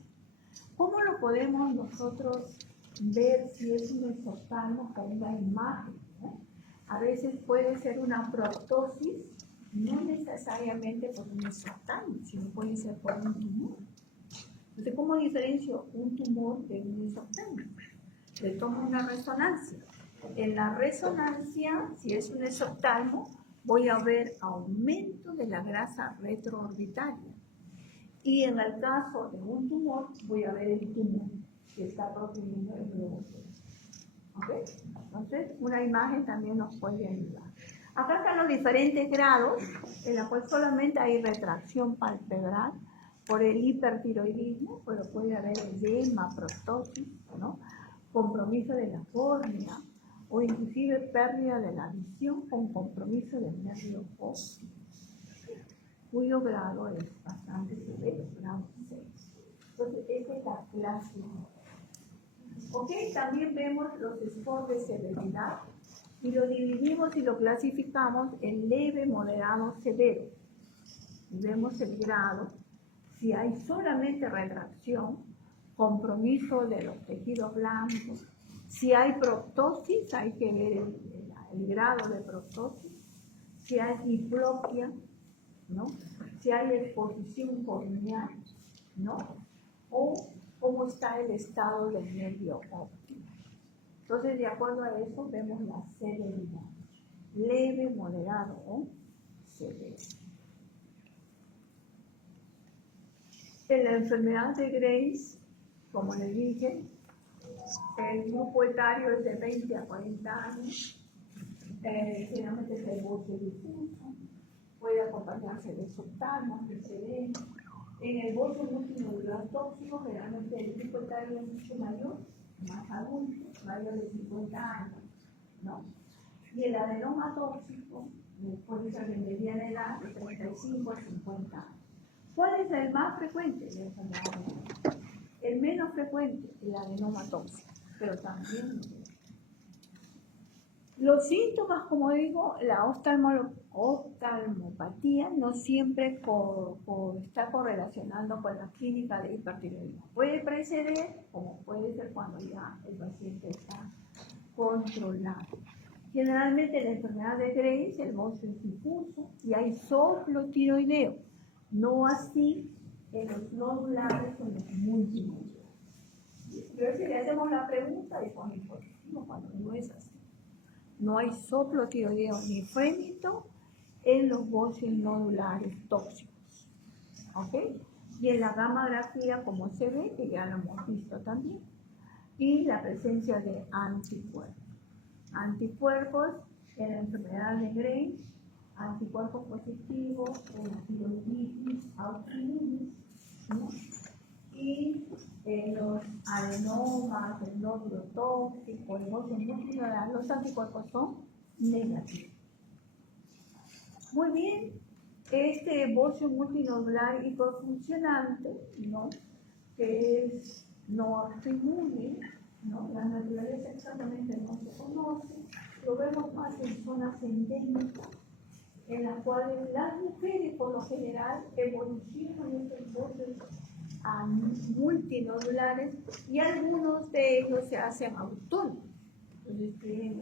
¿Cómo lo podemos nosotros ver si es un exoftalmo con una imagen? ¿No? A veces puede ser una proptosis, no necesariamente por un exoftalmo, sino puede ser por un tumor. Entonces, ¿cómo diferencio un tumor de un exoftalmo? Le tomo una resonancia. En la resonancia, si es un exoftalmo, voy a ver aumento de la grasa retroorbitaria. Y en el caso de un tumor, voy a ver el tumor que está produciendo el globo. ¿Ok? Entonces, una imagen también nos puede ayudar. Acá están los diferentes grados en los cuales solamente hay retracción palpebral por el hipertiroidismo, pero puede haber edema, proptosis, ¿no? Compromiso de la córnea o inclusive pérdida de la visión con compromiso del nervio óptico, cuyo grado es bastante severo, grado 6. Entonces, esa es la clase. Ok, también vemos los scores de severidad y lo dividimos y lo clasificamos en leve, moderado, severo. Vemos el grado. Si hay solamente retracción, compromiso de los tejidos blancos, si hay proptosis, hay que ver el grado de proptosis, si hay diplopia, ¿no? Si hay exposición corneal, ¿no? O cómo está el estado del nervio óptico. Entonces, de acuerdo a eso, vemos la severidad. Leve, moderado o severo. En la enfermedad de Graves, como les dije, el grupo etario es de 20 a 40 años. Generalmente es el bocio difuso, puede acompañarse de exoftalmos, de sedema. En el bocio multinodular tóxico, generalmente el grupo etario es mucho mayor, más adulto, mayor de 50 años, ¿no? Y el adenoma tóxico puede ser de mediana edad, de 35 a 50 años. ¿Cuál es el más frecuente? El menos frecuente, el adenoma tóxico, pero también los síntomas, como digo, la oftalmopatía no siempre está correlacionando con la clínica de hipertiroidismo. Puede preceder, como puede ser cuando ya el paciente está controlado. Generalmente en la enfermedad de Graves el bocio es difuso y hay soplo tiroideo. No así en los nodulares o en los multinodulares. Pero si le hacemos la pregunta y con positivo cuando no es así. No hay soplo tiroideo ni frémito en los bocios nodulares tóxicos. ¿Ok? Y en la gammagrafía, como se ve, que ya lo hemos visto también, y la presencia de anticuerpos. Anticuerpos en la enfermedad de Graves, anticuerpos positivos en la tiroiditis autoinmune, ¿no? Y los adenomas, el nódulo tóxico, el bocio multinodular, los anticuerpos son negativos. Muy bien, este bocio multinodular hiperfuncionante, ¿no? Que es no autoinmune, ¿no? La naturaleza exactamente no se conoce, lo vemos más en zonas endémicas, en las cuales las mujeres por lo general evolucionan estos bocios multinodulares y algunos de ellos se hacen autónomos. Entonces tienen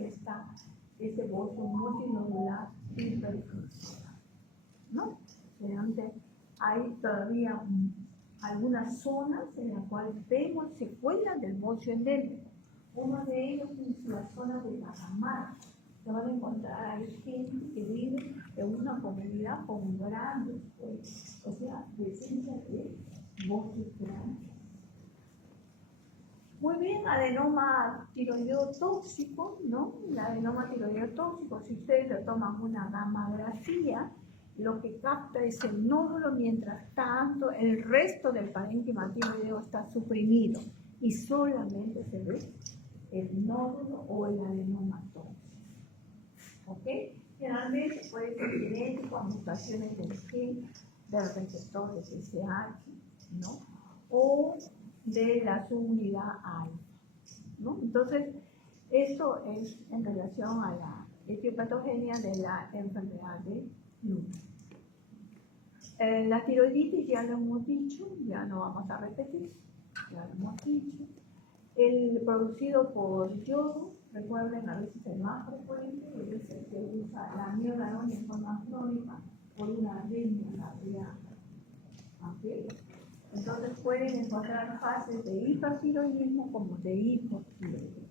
este bocio multinodular hiperfuncional, ¿no? Realmente hay todavía algunas zonas en las cuales vemos secuelas del bocio endémico. Uno de ellos es la zona de Tajamar, Se van a encontrar, hay gente que vive en una comunidad con grandes, o sea, presencia de bosques grandes. Muy bien, adenoma tiroideo tóxico, ¿no? El adenoma tiroideo tóxico, si ustedes le toman una gamografía, lo que capta es el nódulo, mientras tanto el resto del parénquima tiroideo está suprimido y solamente se ve el nódulo o el adenoma tóxico. ¿Ok? Generalmente puede ser genético, a mutaciones del gen, del receptor de TSH, ¿no? O de la subunidad alfa, ¿no? Entonces, esto es en relación a la etiopatogenia de la enfermedad de Luna. La tiroiditis ya lo hemos dicho, ya no vamos a repetir, ya lo hemos dicho. El producido por yodo, recuerden, a veces el más frecuente es el que usa la miodarona en forma crónica por una arritmia cardíaca. ¿Okay? Entonces pueden encontrar fases de hipertiroidismo como de hipotiroidismo.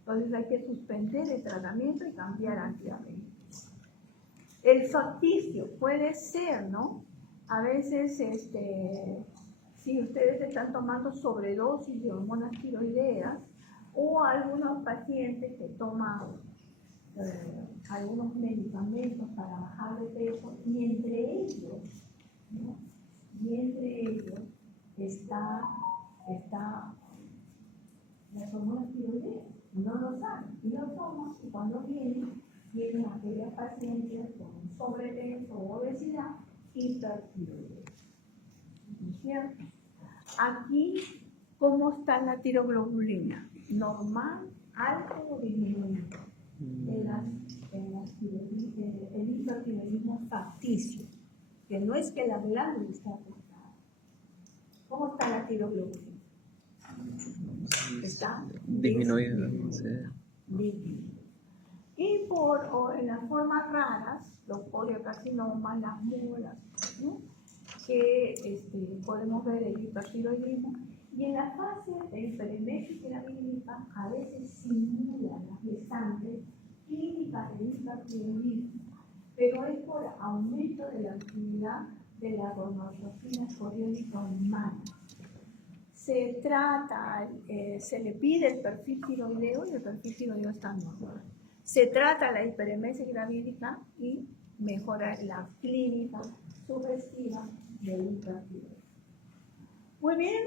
Entonces hay que suspender el tratamiento y cambiar antidiabéticos. El facticio puede ser, ¿no? A veces, si ustedes están tomando sobredosis de hormonas tiroideas o algunos pacientes que toman algunos medicamentos para bajar de peso y entre ellos, ¿no? Y entre ellos está las hormonas tiroideas. No lo saben y lo toman, y cuando vienen aquellas pacientes con sobrepeso o obesidad hipertiroidea. ¿No es cierto? Aquí, ¿cómo está la tiroglobulina? ¿Normal, alto o disminuido? El hipertiroidismo facticio, que no es que la glándula está afectada. ¿Cómo está la tiroglobulina? Está disminuida, no sé. disminuida. Y en las formas raras, los poliocarcinomas, las mulas, ¿no? Que podemos ver el hipertiroidismo. Y en la fase de hiperemesis gravídica a veces simulan las gestantes clínicas de hipertiroidismo, pero es por aumento de la actividad de la gonadotropina coriónica humana. Se le pide el perfil tiroideo y el perfil tiroideo está normal. Se trata la hiperemesis gravídica y mejora la clínica sugestiva del hipertiroidismo. Muy bien,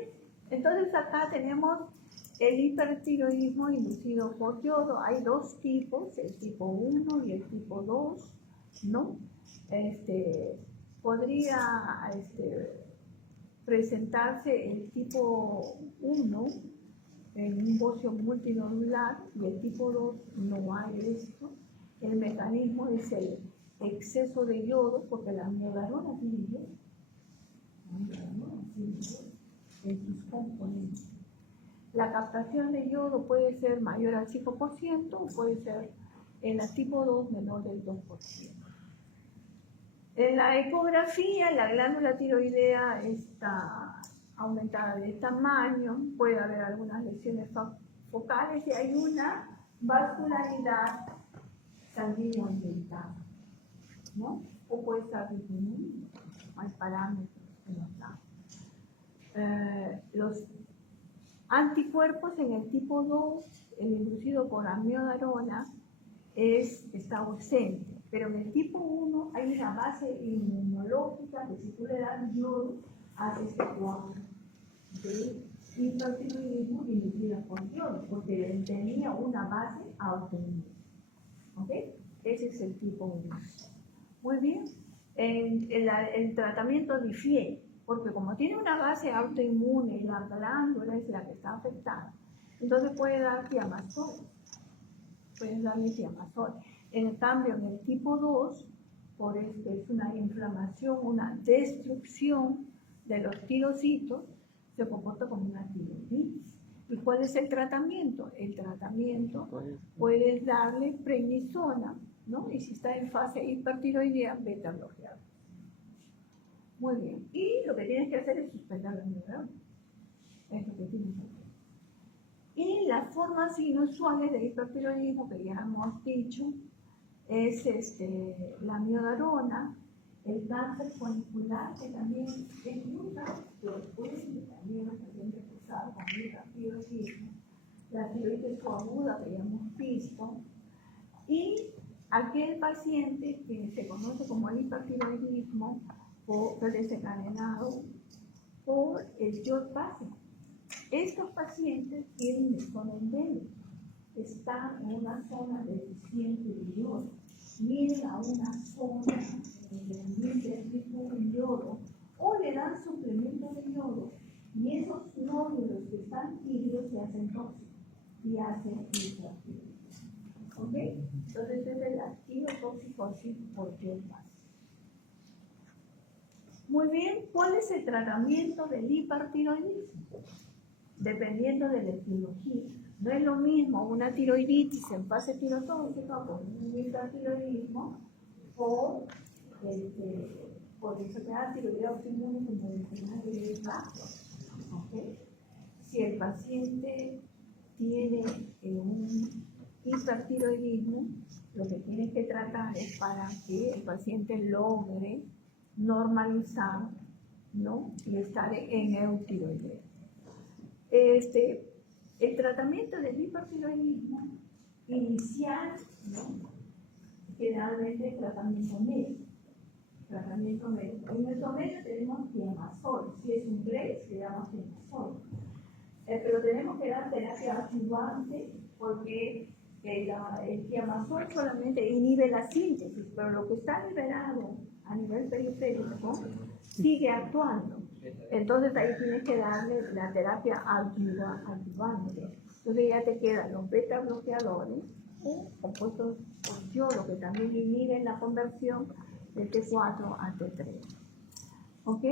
entonces acá tenemos el hipertiroidismo inducido por yodo. Hay dos tipos, el tipo 1 y el tipo 2, ¿no? Podría presentarse el tipo 1 en un bocio multinodular y el tipo 2 no hay esto. El mecanismo es el exceso de yodo, porque la miodarona tiene yodo. En sus componentes. La captación de yodo puede ser mayor al 5% o puede ser en la tipo 2 menor del 2%. En la ecografía, la glándula tiroidea está aumentada de tamaño, puede haber algunas lesiones focales y hay una vascularidad sanguínea aumentada, ¿no? O puede estar disminuida, hay parámetros que nos dan. Los anticuerpos en el tipo 2, el inducido por amiodarona, está ausente, pero en el tipo 1 hay una base inmunológica que si tú le das yodo, hace este cuadro de hipertiroidismo inducida por yodo, porque tenía una base autoinmune. ¿Ok? Ese es el tipo 1. Muy bien. El tratamiento difiere, porque como tiene una base autoinmune y la glándula es la que está afectada, entonces puede dar tiamazol. Pueden darle tiamazol. En cambio, en el tipo 2, por es una inflamación, una destrucción de los tirocitos, se comporta como una tiroiditis. ¿Y cuál es el tratamiento? El tratamiento puedes darle prednisona, ¿no? Y si está en fase hipertiroidea, beta bloqueador. Muy bien. Y lo que tienes que hacer es suspender la miodarona. Es lo que tienes que hacer. Y las formas inusuales de hipertiroidismo que ya hemos dicho es la miodarona, el cáncer folicular, que también es muy raro, pero puede también los pacientes cruzados con hipertiroidismo, la tiroides coaguda que ya hemos visto, y aquel paciente que se conoce como el hipertiroidismo desencadenado por el yod básico. Estos pacientes tienen desorden endémico, están en una zona deficiente de yodo, vienen a una zona de rico en yodo, o le dan suplementos de yodo, y esos nódulos que están tibios se hacen tóxicos y hacen hipertiroidismo. ¿Ok? Entonces es el activo toxicosis por yodo básico. Muy bien, ¿cuál es el tratamiento del hipertiroidismo? Dependiendo de la etiología. No es lo mismo una tiroiditis en fase tirotóxica con un hipertiroidismo o por enfermedad tiroidea autoinmune como enfermedad de bajo. ¿Okay? Si el paciente tiene un hipertiroidismo, lo que tiene que tratar es para que el paciente logre normalizar, ¿no? Y estar en eutiroidea. El tratamiento del hipertiroidismo inicial, ¿no? Generalmente tratamiento médico. En nuestro medio tenemos tiamazol. Si es un GRES, le damos tiamazol. Pero tenemos que dar terapia adjuvante porque el tiamazol solamente inhibe la síntesis, pero lo que está liberado a nivel periférico sigue actuando. Entonces ahí tienes que darle la terapia adjuvante. Entonces ya te quedan los beta bloqueadores o compuestos por yodo que también inhiben la conversión de T4 a T3. ¿Ok?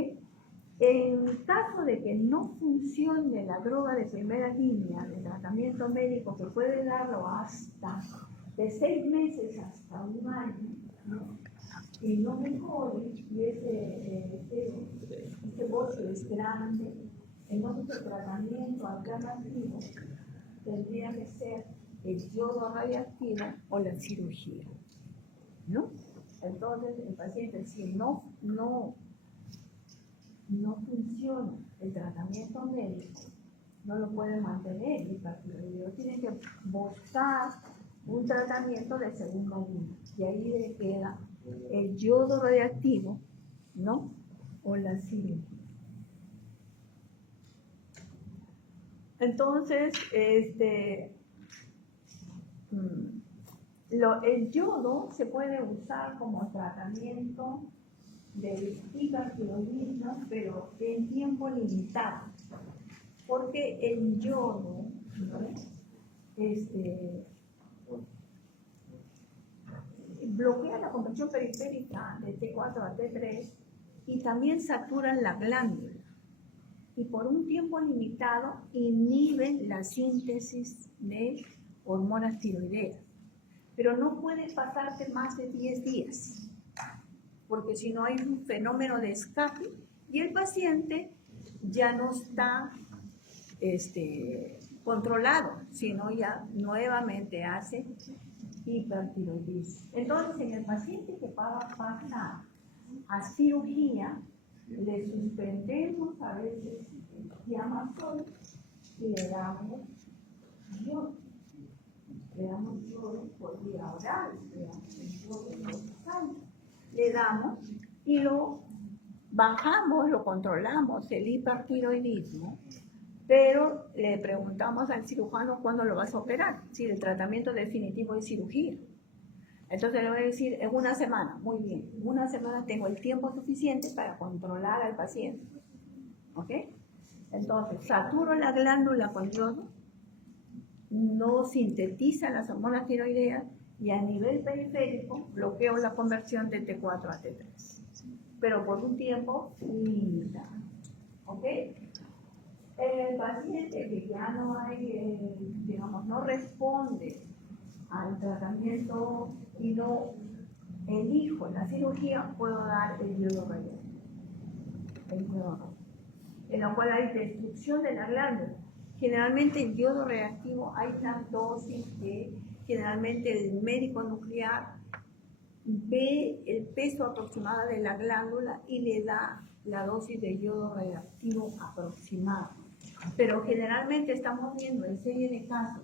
En caso de que no funcione la droga de primera línea de tratamiento médico, que puede darlo hasta de 6 meses hasta un año, ¿no? Y no mejore, y ese bote es grande, entonces el tratamiento alternativo tendría que ser el yodo radioactivo o la cirugía, ¿no? Entonces el paciente, si no funciona el tratamiento médico, no lo puede mantener el hipertiroidismo, tiene que buscar un tratamiento de segunda línea, y ahí le queda el yodo radioactivo, ¿no? O la cirugía. Entonces, el yodo se puede usar como tratamiento del hipertiroidismo, pero en tiempo limitado, porque el yodo, ¿no? Bloquea la conversión periférica de T4 a T3 y también saturan la glándula, y por un tiempo limitado inhiben la síntesis de hormonas tiroideas, pero no puede pasarte más de 10 días, porque si no hay un fenómeno de escape y el paciente ya no está controlado, sino ya nuevamente hace hipertiroidismo. Entonces, en el paciente que pasa a cirugía, le suspendemos a veces el tiamazol y le damos yodo. Le damos yodo por vía oral, le damos el yodo en los años. Le damos y lo bajamos, lo controlamos, el hipertiroidismo, pero le preguntamos al cirujano cuándo lo vas a operar, si el tratamiento definitivo es cirugía. Entonces le voy a decir, en una semana, muy bien, en una semana tengo el tiempo suficiente para controlar al paciente. ¿Ok? Entonces, saturo la glándula con yodo, no sintetiza las hormonas tiroideas y a nivel periférico bloqueo la conversión de T4 a T3, pero por un tiempo limitado. ¿Ok? El paciente que ya no hay, no responde al tratamiento y no elijo la cirugía, puedo dar el yodo radioactivo, en lo cual hay destrucción de la glándula, Generalmente el yodo reactivo hay una dosis que generalmente el médico nuclear ve el peso aproximado de la glándula y le da la dosis de yodo reactivo aproximada. Pero generalmente estamos viendo en serie de casos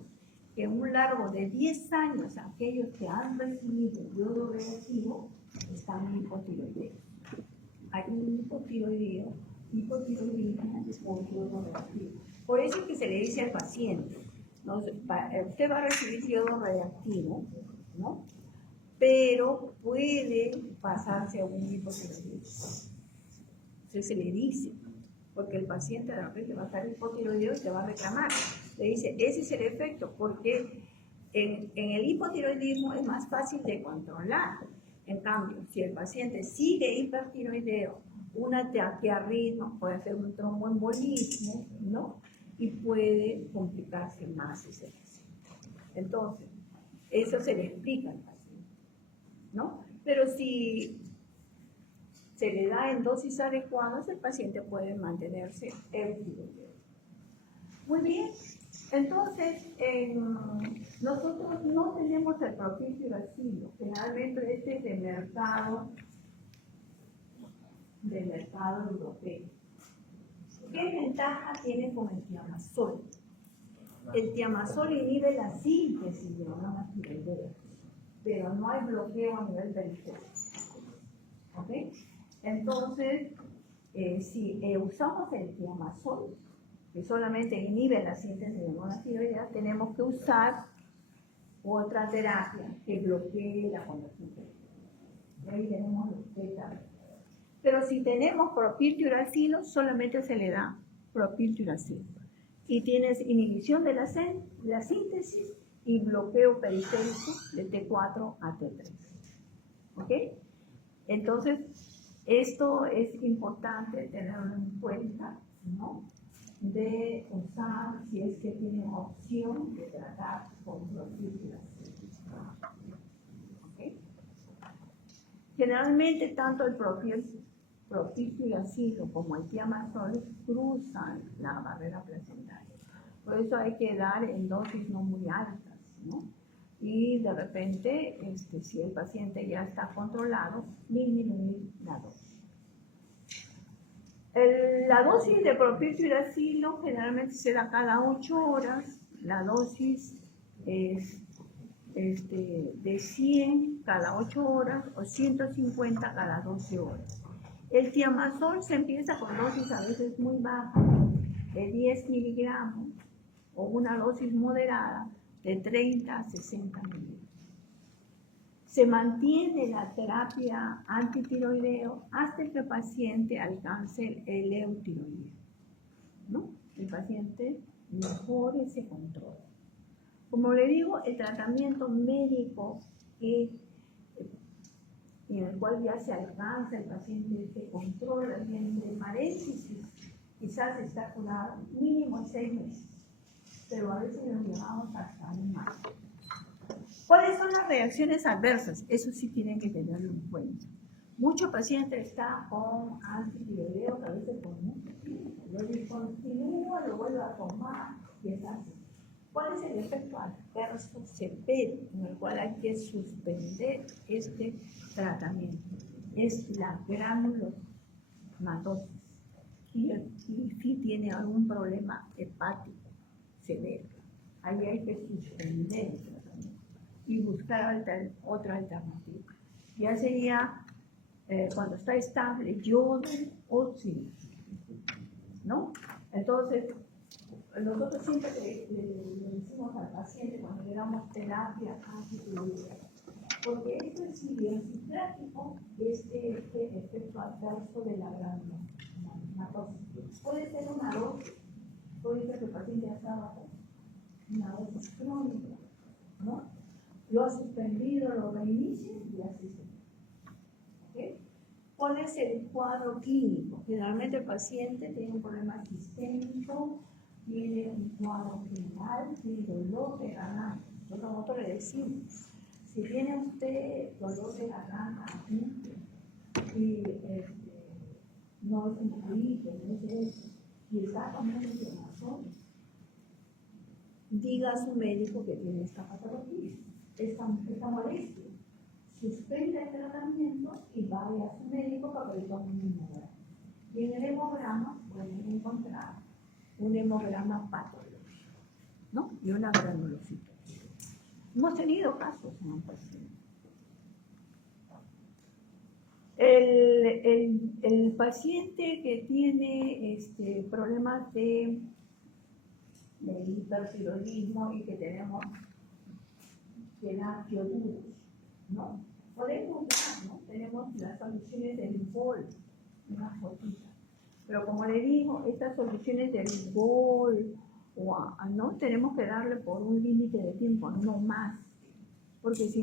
que en un largo de 10 años aquellos que han recibido yodo reactivo están hipotiroideos. Hay un hipotiroidismo por yodo reactivo. Por eso es que se le dice al paciente, ¿no? Usted va a recibir yodo reactivo, ¿no? Pero puede pasarse a un hipotiroidismo. Entonces se le dice, porque el paciente de repente va a estar hipotiroideo y se va a reclamar. Le dice, ese es el efecto, porque en el hipotiroidismo es más fácil de controlar. En cambio, si el paciente sigue hipertiroideo, una taquiarritmo, puede ser un tromboembolismo, ¿no? Y puede complicarse más ese paciente. Entonces, eso se le explica al paciente, ¿no? Pero si se le da en dosis adecuadas, el paciente puede mantenerse eutiroideo. Muy bien, entonces nosotros no tenemos el propiltiuracilo, generalmente este es de mercado europeo. ¿Qué ventaja tiene con el tiamazol? El tiamazol inhibe la síntesis de hormonas tiroideas, pero no hay bloqueo a nivel periférico. ¿Ok? Entonces, si usamos el tiamazol, que solamente inhibe la síntesis de hormonas tiroideas, tenemos que usar otra terapia que bloquee la conversión periférica. Y ahí tenemos los beta. Pero si tenemos propiltiuracilo, solamente se le da propiltiuracilo. Y tienes inhibición de la síntesis y bloqueo periférico de T4 a T3. ¿Ok? Entonces, esto es importante tenerlo en cuenta, ¿no? De usar, si es que tiene opción de tratar con propiltiuracilo. ¿Ok? Generalmente, tanto el propiltiuracilo como el tiamazol cruzan la barrera placentaria. Por eso hay que dar en dosis no muy altas, ¿no? Y de repente, si el paciente ya está controlado, disminuir la dosis. La dosis de propiltiuracilo generalmente se da cada 8 horas. La dosis es de 100 cada 8 horas o 150 cada 12 horas. El tiamazol se empieza con dosis a veces muy bajas, de 10 miligramos, o una dosis moderada de 30 a 60 miligramos. Se mantiene la terapia antitiroideo hasta que el paciente alcance el eutiroideo, ¿no? El paciente mejore ese control. Como le digo, el tratamiento médico en el cual ya se alcanza el paciente ese control, de paréntesis, quizás está curado mínimo en 6 meses, pero a veces lo llevamos hasta un año. ¿Cuáles son las reacciones adversas? Eso sí tienen que tenerlo en cuenta. Muchos pacientes están con antitiroideo, a veces con mucho tiempo. Lo discontinúa, lo vuelve a tomar y es así. ¿Cuál es el efecto adverso severo en el cual hay que suspender este tratamiento? Es la granulomatosis. Y si tiene algún problema hepático severo, ahí hay que suspender el tratamiento y buscar otra alternativa. Ya sería cuando está estable, yodo o oxígeno, ¿no? Entonces, nosotros siempre le decimos al paciente cuando le damos terapia antitiroidea, porque esto es idiosincrático, este efecto adverso de la granulomatosis. Puede ser una dosis, puede ser que el paciente ya está bajo una dosis crónica, ¿no? Lo ha suspendido, lo reinicia y así se va. ¿Okay? ¿Cuál es el cuadro clínico? Generalmente el paciente tiene un problema sistémico, tiene un cuadro general, tiene dolor de garganta. Nosotros le decimos, si tiene usted dolor de garganta y no es un gripe, no es eso, y está comiendo tiamazol, diga a su médico que tiene esta patología, esta molestia. Suspenda el tratamiento y vaya a su médico para que le tome un hemograma. Y en el hemograma pueden encontrar un hemograma patológico, ¿no? Y una granulocitosis. Hemos tenido casos en un paciente. El paciente que tiene problemas de hipertiroidismo y que tenemos que dar ioduros, ¿no? Podemos dar, ¿no? Tenemos las soluciones del bol, una fotita. Pero como le digo, estas soluciones del bol, ¿no? Tenemos que darle por un límite de tiempo, no más. Porque si no,